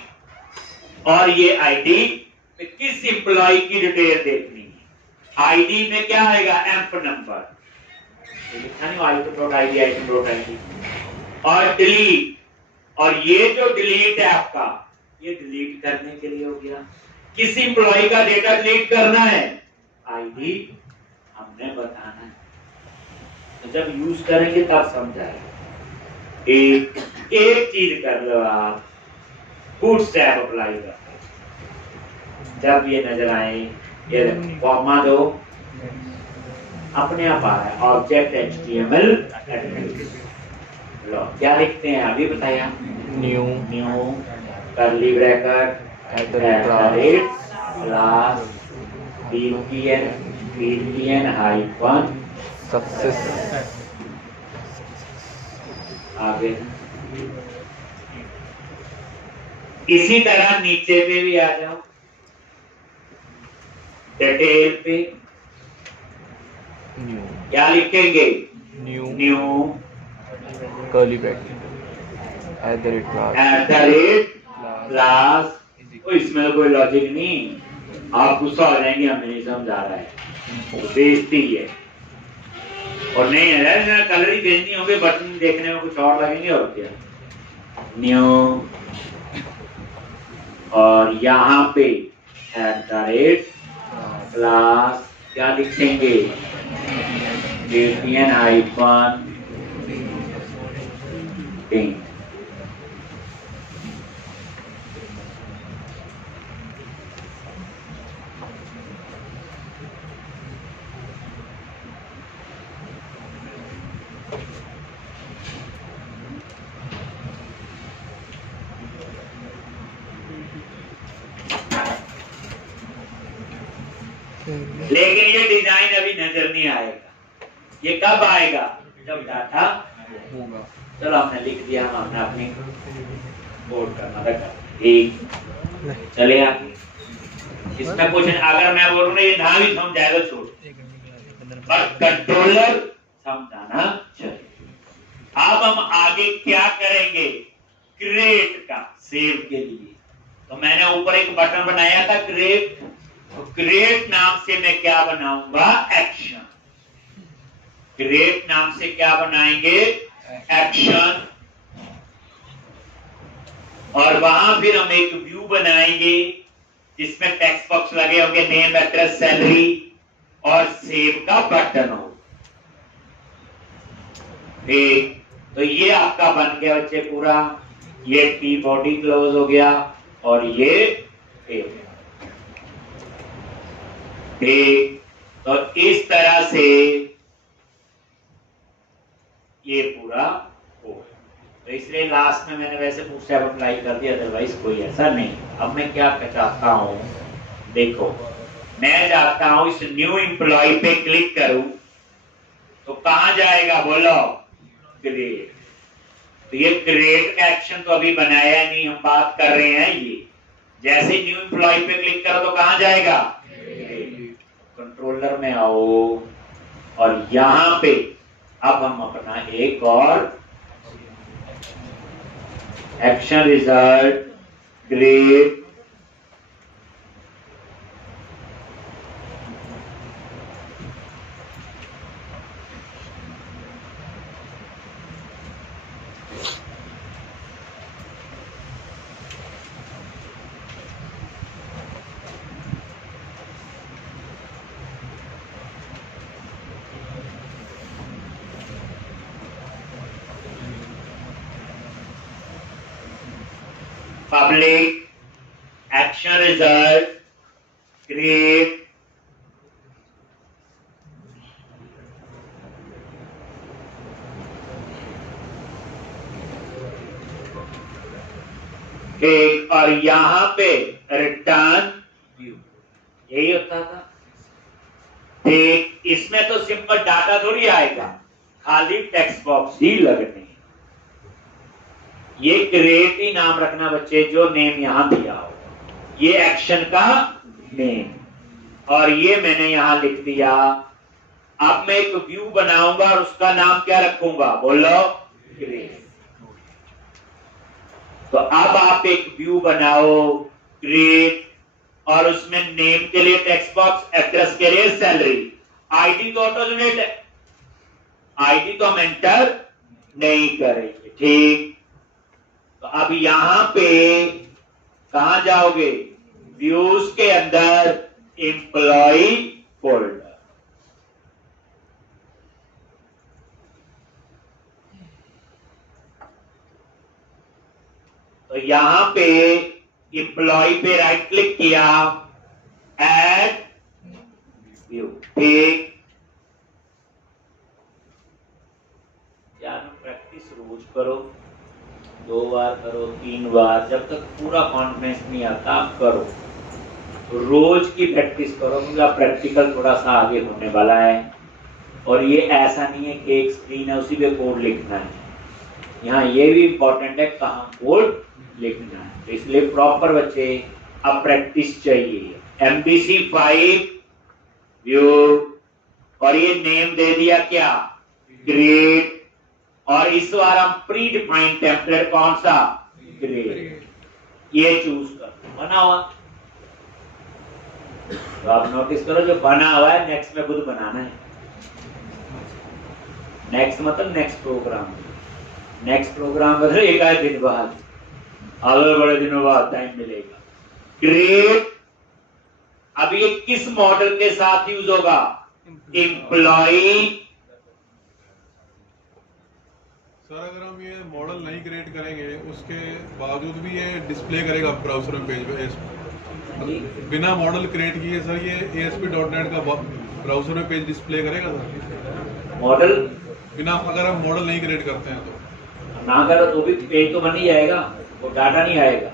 और ये आईडी। किस एम्प्लॉय की डिटेल देखनी है, आईडी में क्या आएगा, एम्प नंबर, लिखा नहीं item dot ID, item dot ID. और डिलीट, और ये जो डिलीट है आपका, ये डिलीट करने के लिए हो गया। किस एम्प्लॉय का डेटा डिलीट करना है, आईडी हमने बताना है। तो जब यूज करेंगे तब समझाएगा। एक चीज कर लो आप, बूटस्ट्रैप अप्लाई कर, जब ये नजर आए, ये कॉमा दो, अपने आप आ रहा है ऑब्जेक्ट HTML लो। क्या लिखते हैं अभी बताया, new curly bracket class BPN hyphen success. आगे इसी तरह नीचे पे भी आ जाओ, डिटेल पे न्यू क्या लिखेंगे, न्यू कर्ली ब्रैकेट क्लास। इसमें तो कोई लॉजिक नहीं, आप गुस्सा हो जाएंगे, हमें नहीं समझ आ रहा है, बेइज्जती है। और नहीं है कलर ही भेजनी होगी, बटन देखने में कुछ और लगेंगे और क्या। न्यू, और यहाँ पे क्लास क्या लिखेंगे, BPN हाइफन टिंग। लेकिन ये डिजाइन अभी नजर नहीं आएगा। ये कब आएगा? जब डाटा होगा। चलो हमने लिख दिया, हमने अपनी बोर्ड का मदद कर। ठीक, चले आगे। इसमें कुछ अगर मैं बोलूँ ना ये ना भी समझाएगा छोड़, पर कंट्रोलर समझाना चाहिए। अब हम आगे क्या करेंगे? क्रिएट का सेव के लिए तो मैंने ऊपर एक बटन बनाया था क्रिएट, तो क्रिएट नाम से मैं क्या बनाऊंगा? एक्शन। क्रिएट नाम से क्या बनाएंगे? एक्शन। और वहां फिर हम एक व्यू बनाएंगे जिसमें टेक्स्ट बॉक्स लगे होंगे, नेम, एड्रेस, सैलरी और सेव का बटन हो। ठीक, तो ये आपका बन गया बच्चे पूरा। ये टी बॉडी क्लोज हो गया और ये ठीक, तो इस तरह से ये पूरा हो। तो इसलिए लास्ट में मैंने वैसे स्टेप अप्लाई कर दिया, अदरवाइज कोई ऐसा नहीं। अब मैं क्या चाहता हूं, देखो मैं चाहता हूं इस न्यू एम्प्लॉय पे क्लिक करूं तो कहां जाएगा? बोलो, क्रिएट। तो ये क्रिएट का एक्शन तो अभी बनाया नहीं, हम बात कर रहे हैं ये। जैसे न्यू एम्प्लॉय पे क्लिक करो तो कहां जाएगा? कंट्रोलर में आओ और यहां पे अब हम अपना एक और action result create public action result create एक, और यहां पे रिटर्न व्यू, यही होता था। ठीक, इसमें तो सिंपल डाटा थोड़ी आएगा, खाली टेक्स्ट बॉक्स ही लगने। ये क्रिएट ही नाम रखना बच्चे, जो नेम यहां दिया हो, ये एक्शन का नेम, और ये मैंने यहां लिख दिया। अब मैं एक व्यू बनाऊंगा और उसका नाम क्या रखूंगा? बोलो, क्रिएट। तो अब आप एक व्यू बनाओ क्रिएट, और उसमें नेम के लिए टेक्स्ट बॉक्स, एड्रेस के लिए सैलरी, आईडी तो ऑटो जनरेट है, आईडी तो हम एंटर नहीं करेंगे। ठीक, तो अब यहां पे कहां जाओगे? व्यूज के अंदर एम्प्लॉय फोल्डर। तो यहां पे एम्प्लॉय पे राइट क्लिक किया, ऐड व्यू। ठीक, प्रैक्टिस रोज करो, 2 बार करो, 3 बार, जब तक पूरा कॉन्फिडेंस नहीं आता आप करो। तो रोज की प्रैक्टिस करो, क्योंकि आप प्रैक्टिकल थोड़ा सा आगे होने वाला है। और ये ऐसा नहीं है कि एक स्क्रीन है उसी पे कोड लिखना है, यहाँ ये भी इंपॉर्टेंट है कहाँ कोड लिखना है। तो इसलिए प्रॉपर बच्चे अब प्रैक्टिस चाहिए। MVC 5 व्यू, और ये नेम दे दिया क्या? क्रिएट। और इस बार हम प्री डिफाइंड टेम्पलेट कौन सा? क्रिएट, ये चूज कर। बना हुआ तो आप नोटिस करो, जो बना हुआ है नेक्स्ट में खुद बनाना है। नेक्स्ट मतलब नेक्स्ट प्रोग्राम, नेक्स्ट प्रोग्राम मतलब एक आध दिन बाद, अगले बड़े दिनों बाद टाइम मिलेगा। क्रिएट, अब ये किस मॉडल के साथ यूज होगा? एम्प्लॉय। सर अगर हम ये मॉडल नहीं क्रिएट करेंगे उसके बावजूद भी ये डिस्प्ले करेगा ब्राउजर में पेज पे, बिना मॉडल क्रिएट किए सर ये ASP.NET का ब्राउजर में पेज डिस्प्ले करेगा सर? मॉडल बिना, अगर हम मॉडल नहीं क्रिएट करते हैं तो ना करो तो भी पेज तो बन ही जाएगा, वो डाटा नहीं आएगा।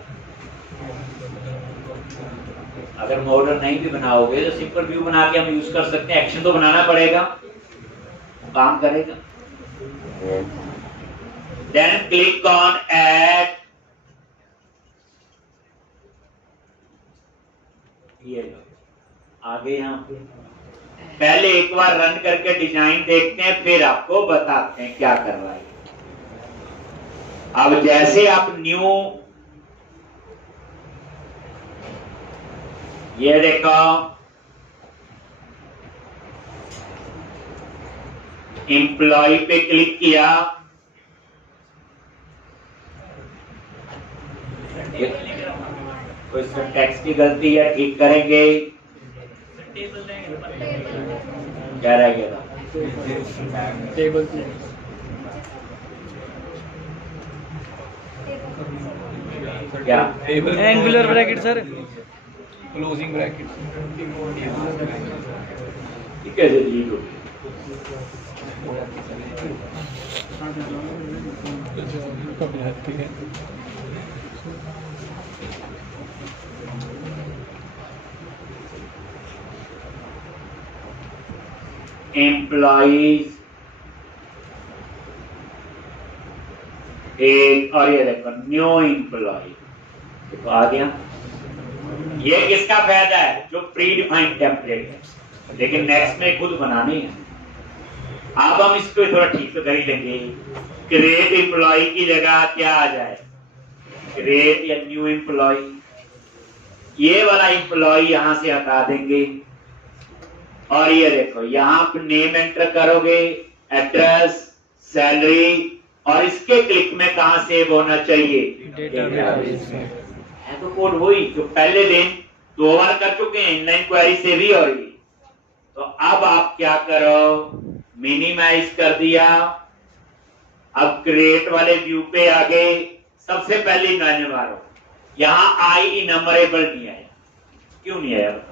अगर मॉडल नहीं भी बनाओगे तो सिंपल व्यू बना के हम यूज कर सकते हैं। एक्शन तो बनाना पड़ेगा, काम करेगा। देन क्लिक ऑन ऐड, ये लो आगे। यहाँ पे पहले एक बार रन करके डिजाइन देखते हैं, फिर आपको बताते हैं क्या कर रहा है। अब जैसे आप न्यू, ये देखो एम्प्लॉय पे क्लिक किया, कोई टेक्स्ट की गलती है ठीक करेंगे। क्या रह गया था? टेबल क्या angular bracket sir, closing bracket. कैसे डिलीट हो गई? एम्प्लॉइज एक, और ये देखो न्यू एम्प्लॉय, देखो आ गया। ये किसका फायदा है? जो प्री डिफाइंड टेम्पलेट है, लेकिन नेक्स्ट में खुद बनानी है। अब हम इसको थोड़ा ठीक से कर ही लेंगे। क्रिएट एम्प्लॉय की जगह क्या आ जाए? क्रिएट या न्यू एम्प्लॉय। ये वाला एम्प्लॉय यहां से हटा देंगे, और ये देखो यहाँ पे नेम एंटर करोगे, एड्रेस, सैलरी, और इसके क्लिक में कहां सेव होना चाहिए? डेटाबेस में। है तो कोड वही जो पहले दिन 2 बार कर चुके हैं, इनलाइन क्वेरी से भी और ये। तो अब आप क्या करो, मिनिमाइज कर दिया। अब क्रिएट वाले व्यू पे आ गए। सबसे पहले मैंने मारो, यहाँ आई इनमरेबल नहीं आया। क्यों नहीं आया बताओ?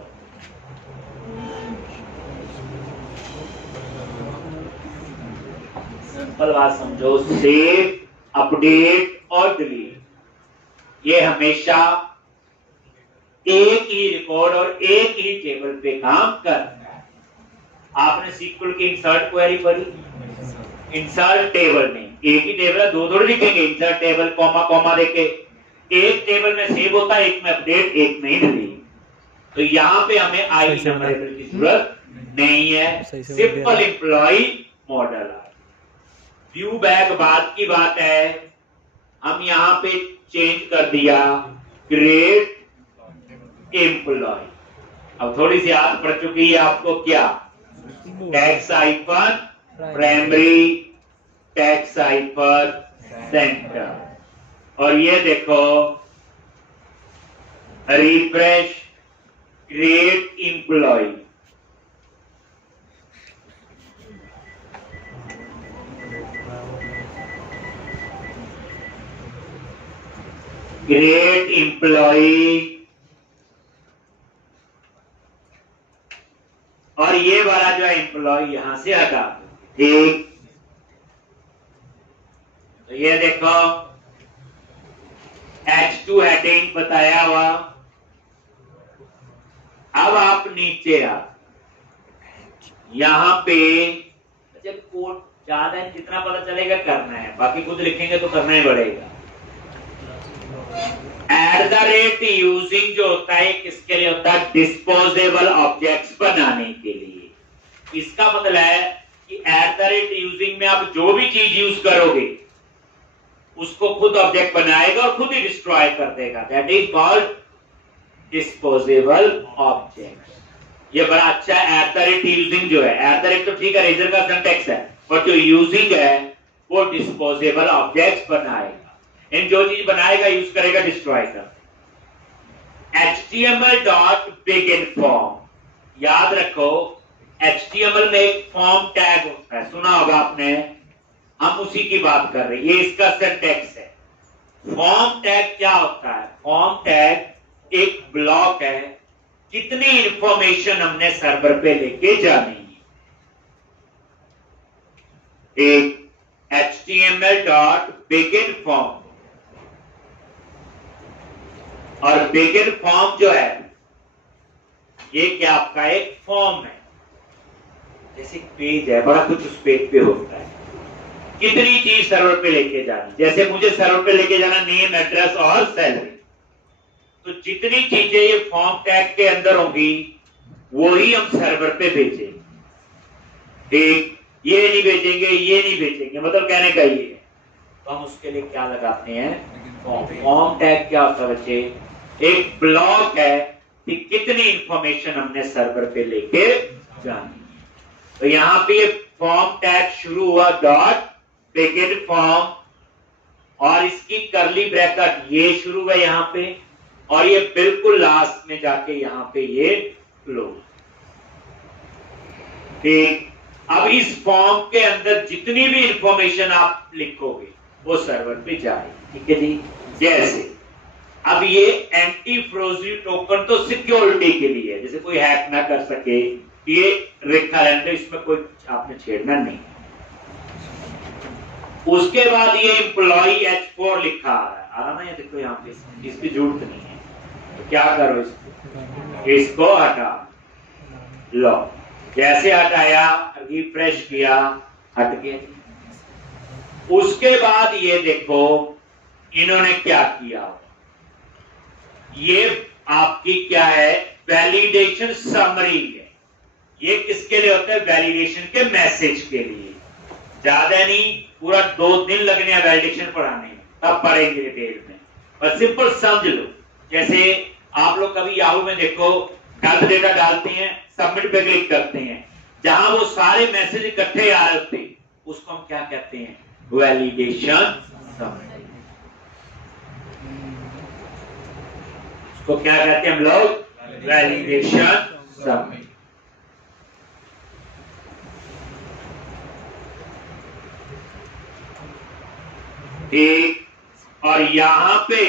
सिंपल बात समझो, सेव, अपडेट और डिलीट ये हमेशा एक ही रिकॉर्ड और एक ही टेबल पे काम करना है। आपने सीक्वल की इंसर्ट क्वेरी पढ़ी? इंसर्ट टेबल में एक ही टेबल है, 2 लिखेंगे। इंसर्ट टेबल कॉमा कॉमा देके एक टेबल में सेव होता है, एक में अपडेट, एक में डिलीट। तो यहाँ पे हमें आई नंबरेबल की जरूरत नहीं है, सिंपल एम्प्लॉय मॉडल है। व्यू बैक बाद की बात है, हम यहाँ पे चेंज कर दिया क्रिएट एम्प्लॉय। अब थोड़ी सी याद पड़ चुकी है आपको, क्या? Text hyphen primary, text hyphen center. और ये देखो refresh, create employee. Create employee, और ये वाला जो है एम्प्लॉय यहां से हटा दो। ठीक, तो ये देखो H2 हेडिंग बताया हुआ। अब आप नीचे आ, यहां पे जब कोड ज्यादा है, जितना पता चलेगा करना है, बाकी खुद लिखेंगे तो करना ही पड़ेगा। @ यूजिंग जो होता है किसके लिए होता है? डिस्पोजेबल ऑब्जेक्ट्स बनाने के लिए। इसका मतलब है कि @ यूजिंग में आप जो भी चीज यूज करोगे उसको खुद ऑब्जेक्ट बनाएगा और खुद ही डिस्ट्रॉय कर देगा। That is called disposable objects. ये बड़ा अच्छा है। @ यूजिंग जो है, @ तो ठीक है रेजर का सिंटैक्स है, और जो यूजिंग है वो डिस्पोजेबल ऑब्जेक्ट्स बनाएगा। इन जो चीज बनाएगा, यूज करेगा, डिस्ट्रॉय कर। HTML.begin फॉर्म, याद रखो HTML में एक फॉर्म टैग होता है, सुना होगा आपने, हम उसी की बात कर रहे हैं। ये इसका सिंटैक्स है। फॉर्म टैग क्या होता है? फॉर्म टैग एक ब्लॉक है, कितनी इंफॉर्मेशन हमने सर्वर पे लेके जानी है। एक HTML.begin फॉर्म, और begin फॉर्म जो है ये क्या आपका एक फॉर्म है, जैसे पेज है, बड़ा कुछ उस पेज पे होता है, कितनी चीज सर्वर पे लेके जानी, जैसे मुझे सर्वर पे लेके जाना नेम, एड्रेस और सैलरी, तो जितनी चीजें ये फॉर्म टैग के अंदर होंगी वही हम सर्वर पे भेजेंगे। ठीक, ये नहीं भेजेंगे, ये नहीं भेजेंगे, मतलब कहने का ये है। तो हम उसके लिए क्या लगाते हैं, फॉर्म टैग। क्या होता है बच्चे, एक ब्लॉक है कि कितनी इंफॉर्मेशन हमने सर्वर पे लेके जानी। तो यहाँ पे ये फॉर्म टैग शुरू हुआ डॉट बिगिन फॉर्म, और इसकी करली ब्रैकेट ये शुरू है यहाँ पे, और ये बिल्कुल लास्ट में जाके यहाँ पे ये क्लोज। ठीक, अब इस फॉर्म के अंदर जितनी भी इंफॉर्मेशन आप लिखोगे वो सर्वर पे जाएगी। ठीक है जी। जैसे अब ये एंटी फ्रोजन टोकन तो सिक्योरिटी के लिए है, जैसे कोई हैक ना कर सके, ये रेखा रहने दो, इसमें कोई आपने छेड़ना नहीं। उसके बाद ये एम्प्लॉय H4 लिखा आ रहा ना, ये देखो यहाँ पे, इसकी जरूरत नहीं है, तो क्या करो, इसको हटा लो। जैसे हटाया, रिफ्रेश किया, हट गया। उसके बाद ये देखो इन्होंने क्या किया, ये आपकी क्या है, वैलिडेशन समरी है। ये किसके लिए होता है, वैलिडेशन के मैसेज के लिए। ज्यादा नहीं, पूरा 2 दिन लगने हैं वैलिडेशन पढ़ाने में, तब पढ़ेंगे डिटेल में, पर सिंपल समझ लो। जैसे आप लोग कभी याहू में देखो, गलत डेटा डालते हैं, सबमिट पे क्लिक करते हैं, जहां वो सारे मैसेज इकट्ठे आ रहे होते हैं, उसको हम क्या कहते हैं, वैलिडेशन समरी। उसको क्या कहते हैं हम लोग, वैलिडेशन समरी। ठीक, और यहां पे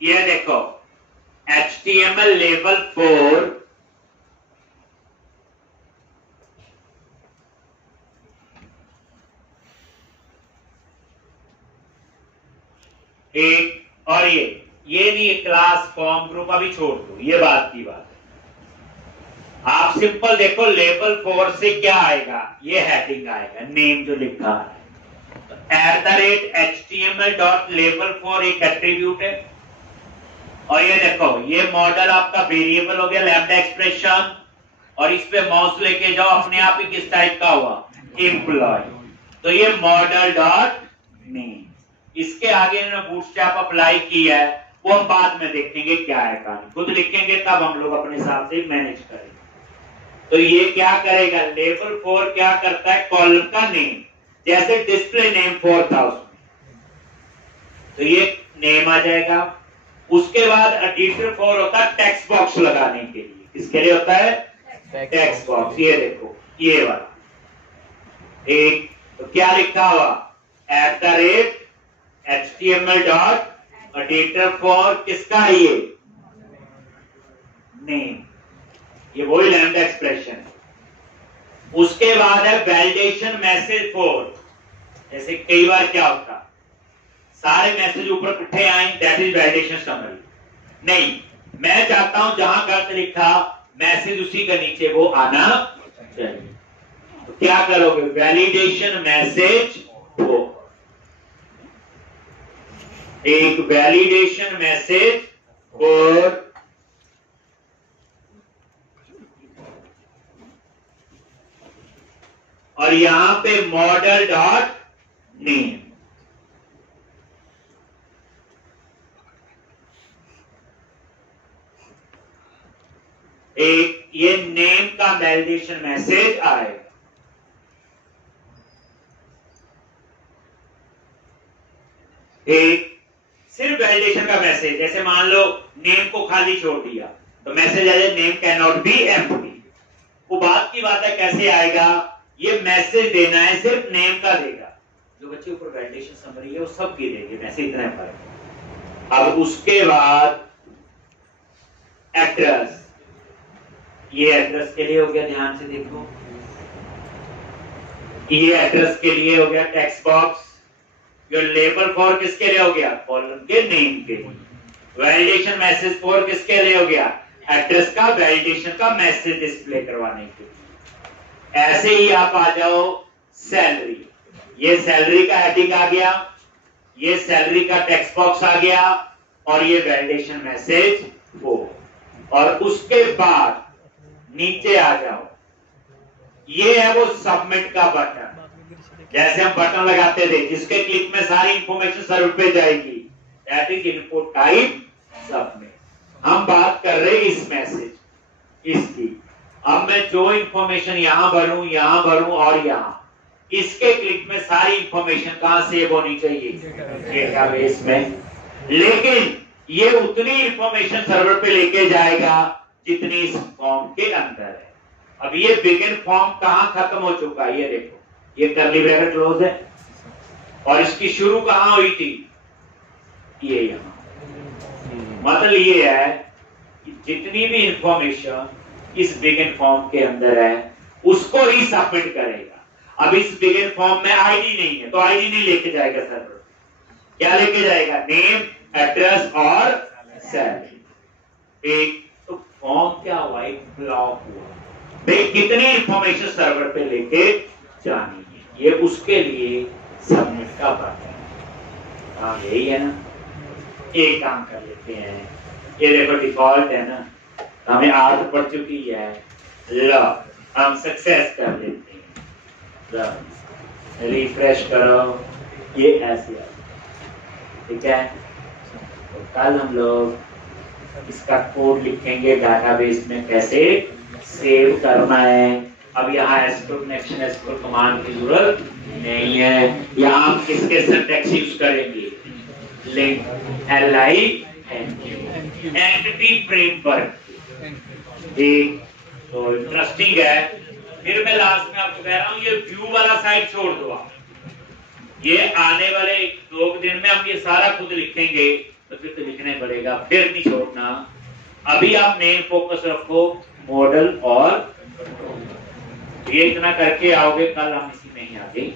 ये देखो HTML लेवल 4 एक, और ये नहीं क्लास फॉर्म ग्रुप अभी छोड़ दो, ये बात की बात है। आप सिंपल देखो लेवल 4 से क्या आएगा, ये हेडिंग आएगा, नेम जो लिखा है, @html.level4 एक एट्रीब्यूट है। और ये देखो ये मॉडल आपका वेरिएबल हो गया, लैम्डा एक्सप्रेशन, और इस पे माउस लेके जाओ, अपने आप ही किस टाइप का हुआ, एम्प्लॉय। तो ये मॉडल डॉट नेम। इसके आगे इन्होंने बूटस्ट्रैप अप्लाई किया है, वो हम बाद में देखेंगे क्या है कहानी, खुद लिखेंगे तब हम लोग अपने हिसाब से मैनेज करेंगे। तो ये क्या करेगा, लेवल 4 क्या करता है, कॉलम का नेम, जैसे डिस्प्ले नेम 4 था उसमें, तो ये नेम आ जाएगा। उसके बाद एडिटर 4 होता है टेक्स्ट बॉक्स लगाने के लिए, किसके लिए होता है, टेक्स्ट बॉक्स। ये देखो ये वाला एक, तो क्या लिखा हुआ, @HTML.editor4 किसका है, ये नेम, ये वही लैम्डा एक्सप्रेशन है। उसके बाद है वैलिडेशन मैसेज 4, जैसे कई बार क्या होता, सारे मैसेज ऊपर इकट्ठे आए, दैट इज वैलिडेशन समरी। नहीं, मैं चाहता हूं जहां गलत लिखा मैसेज उसी के नीचे वो आना चाहिए, तो क्या करोगे, वैलिडेशन मैसेज 4, एक वैलिडेशन मैसेज 4, और यहां पे मॉडल डॉट नेम। एक ये नेम का वैलिडेशन मैसेज आएगा। एक सिर्फ वैलिडेशन का मैसेज, जैसे मान लो नेम को खाली छोड़ दिया तो मैसेज आ जाए name can not be empty. वो बात की बात है कैसे आएगा, ये मैसेज देना है सिर्फ नेम का देगा, जो बच्चे ऊपर वैलिडेशन समरी है वो सब की देंगे, मैसेज इतना फर्क। अब उसके बाद एड्रेस, ये एड्रेस के लिए हो गया, ध्यान से देखो, ये एड्रेस के लिए हो गया टेक्स्ट बॉक्स। ये लेबल 4 किसके लिए हो गया, कॉलम के नेम के लिए। वैलिडेशन मैसेज 4 किसके लिए हो गया, एड्रेस का वैलिडेशन का मैसेज डिस्प्ले करवाने के लिए। ऐसे ही आप आ जाओ सैलरी, ये सैलरी का हेडिंग आ गया, ये सैलरी का टेक्स्ट बॉक्स आ गया और ये वैलिडेशन मैसेज वो। और उसके बाद नीचे आ जाओ, ये है वो सबमिट का बटन। जैसे हम बटन लगाते थे जिसके क्लिक में सारी इंफॉर्मेशन सर्वर पे जाएगी, that is input type submit. हम बात कर रहे हैं इस मैसेज इसकी। अब मैं जो इंफॉर्मेशन यहां भरूं, यहां भरूं और यहां, इसके क्लिक में सारी इंफॉर्मेशन कहां सेव होनी चाहिए? डेटाबेस में। लेकिन ये उतनी इंफॉर्मेशन सर्वर पे लेके जाएगा जितनी इस फॉर्म के अंदर है। अब ये बिगिन फॉर्म कहां खत्म हो चुका है? ये देखो, ये कर्ली ब्रैकेट क्लोज है और इसकी शुरू कहां हुई थी? ये यहां। मतलब ये है कि जितनी भी इंफॉर्मेशन इस बिगिन फॉर्म के अंदर है उसको ही सबमिट करेगा। अब इस बिगिन फॉर्म में आईडी नहीं है तो आईडी नहीं लेके जाएगा सर्वर। क्या लेके जाएगा? नेम, एड्रेस और सैलरी। एक तो फॉर्म क्या हुआ? एक ब्लॉक हुआ। भाई कितनी इंफॉर्मेशन सर्वर पे लेके जानी है, ये उसके लिए सबमिट का बटन है। हाँ यही है ना। एक काम कर लेते हैं, ये देखो डिफॉल्ट है ना, हमें आदत पड़ चुकी है। लो हम सक्सेस कर लेते हैं, रिफ्रेश करो, ये ऐसे आ, ठीक है। तो कल हम लोग इसका कोड लिखेंगे डाटाबेस में कैसे सेव करना है। अब यहाँ एस्क्रो कनेक्शन, एस्क्रो कमांड की जरूरत नहीं है। यहाँ हम किसके सिंटैक्स यूज करेंगे? Link, LINQ, entity framework. ठीक, तो इंटरेस्टिंग है। फिर मैं लास्ट में आपको कह रहा हूँ ये व्यू वाला साइड छोड़ दो आप। ये आने वाले 2 दिन में हम ये सारा खुद लिखेंगे, तो फिर तो लिखना पड़ेगा, फिर नहीं छोड़ना। अभी आप मेन फोकस रखो मॉडल और ये इतना करके आओगे, कल हम इसी में ही आगे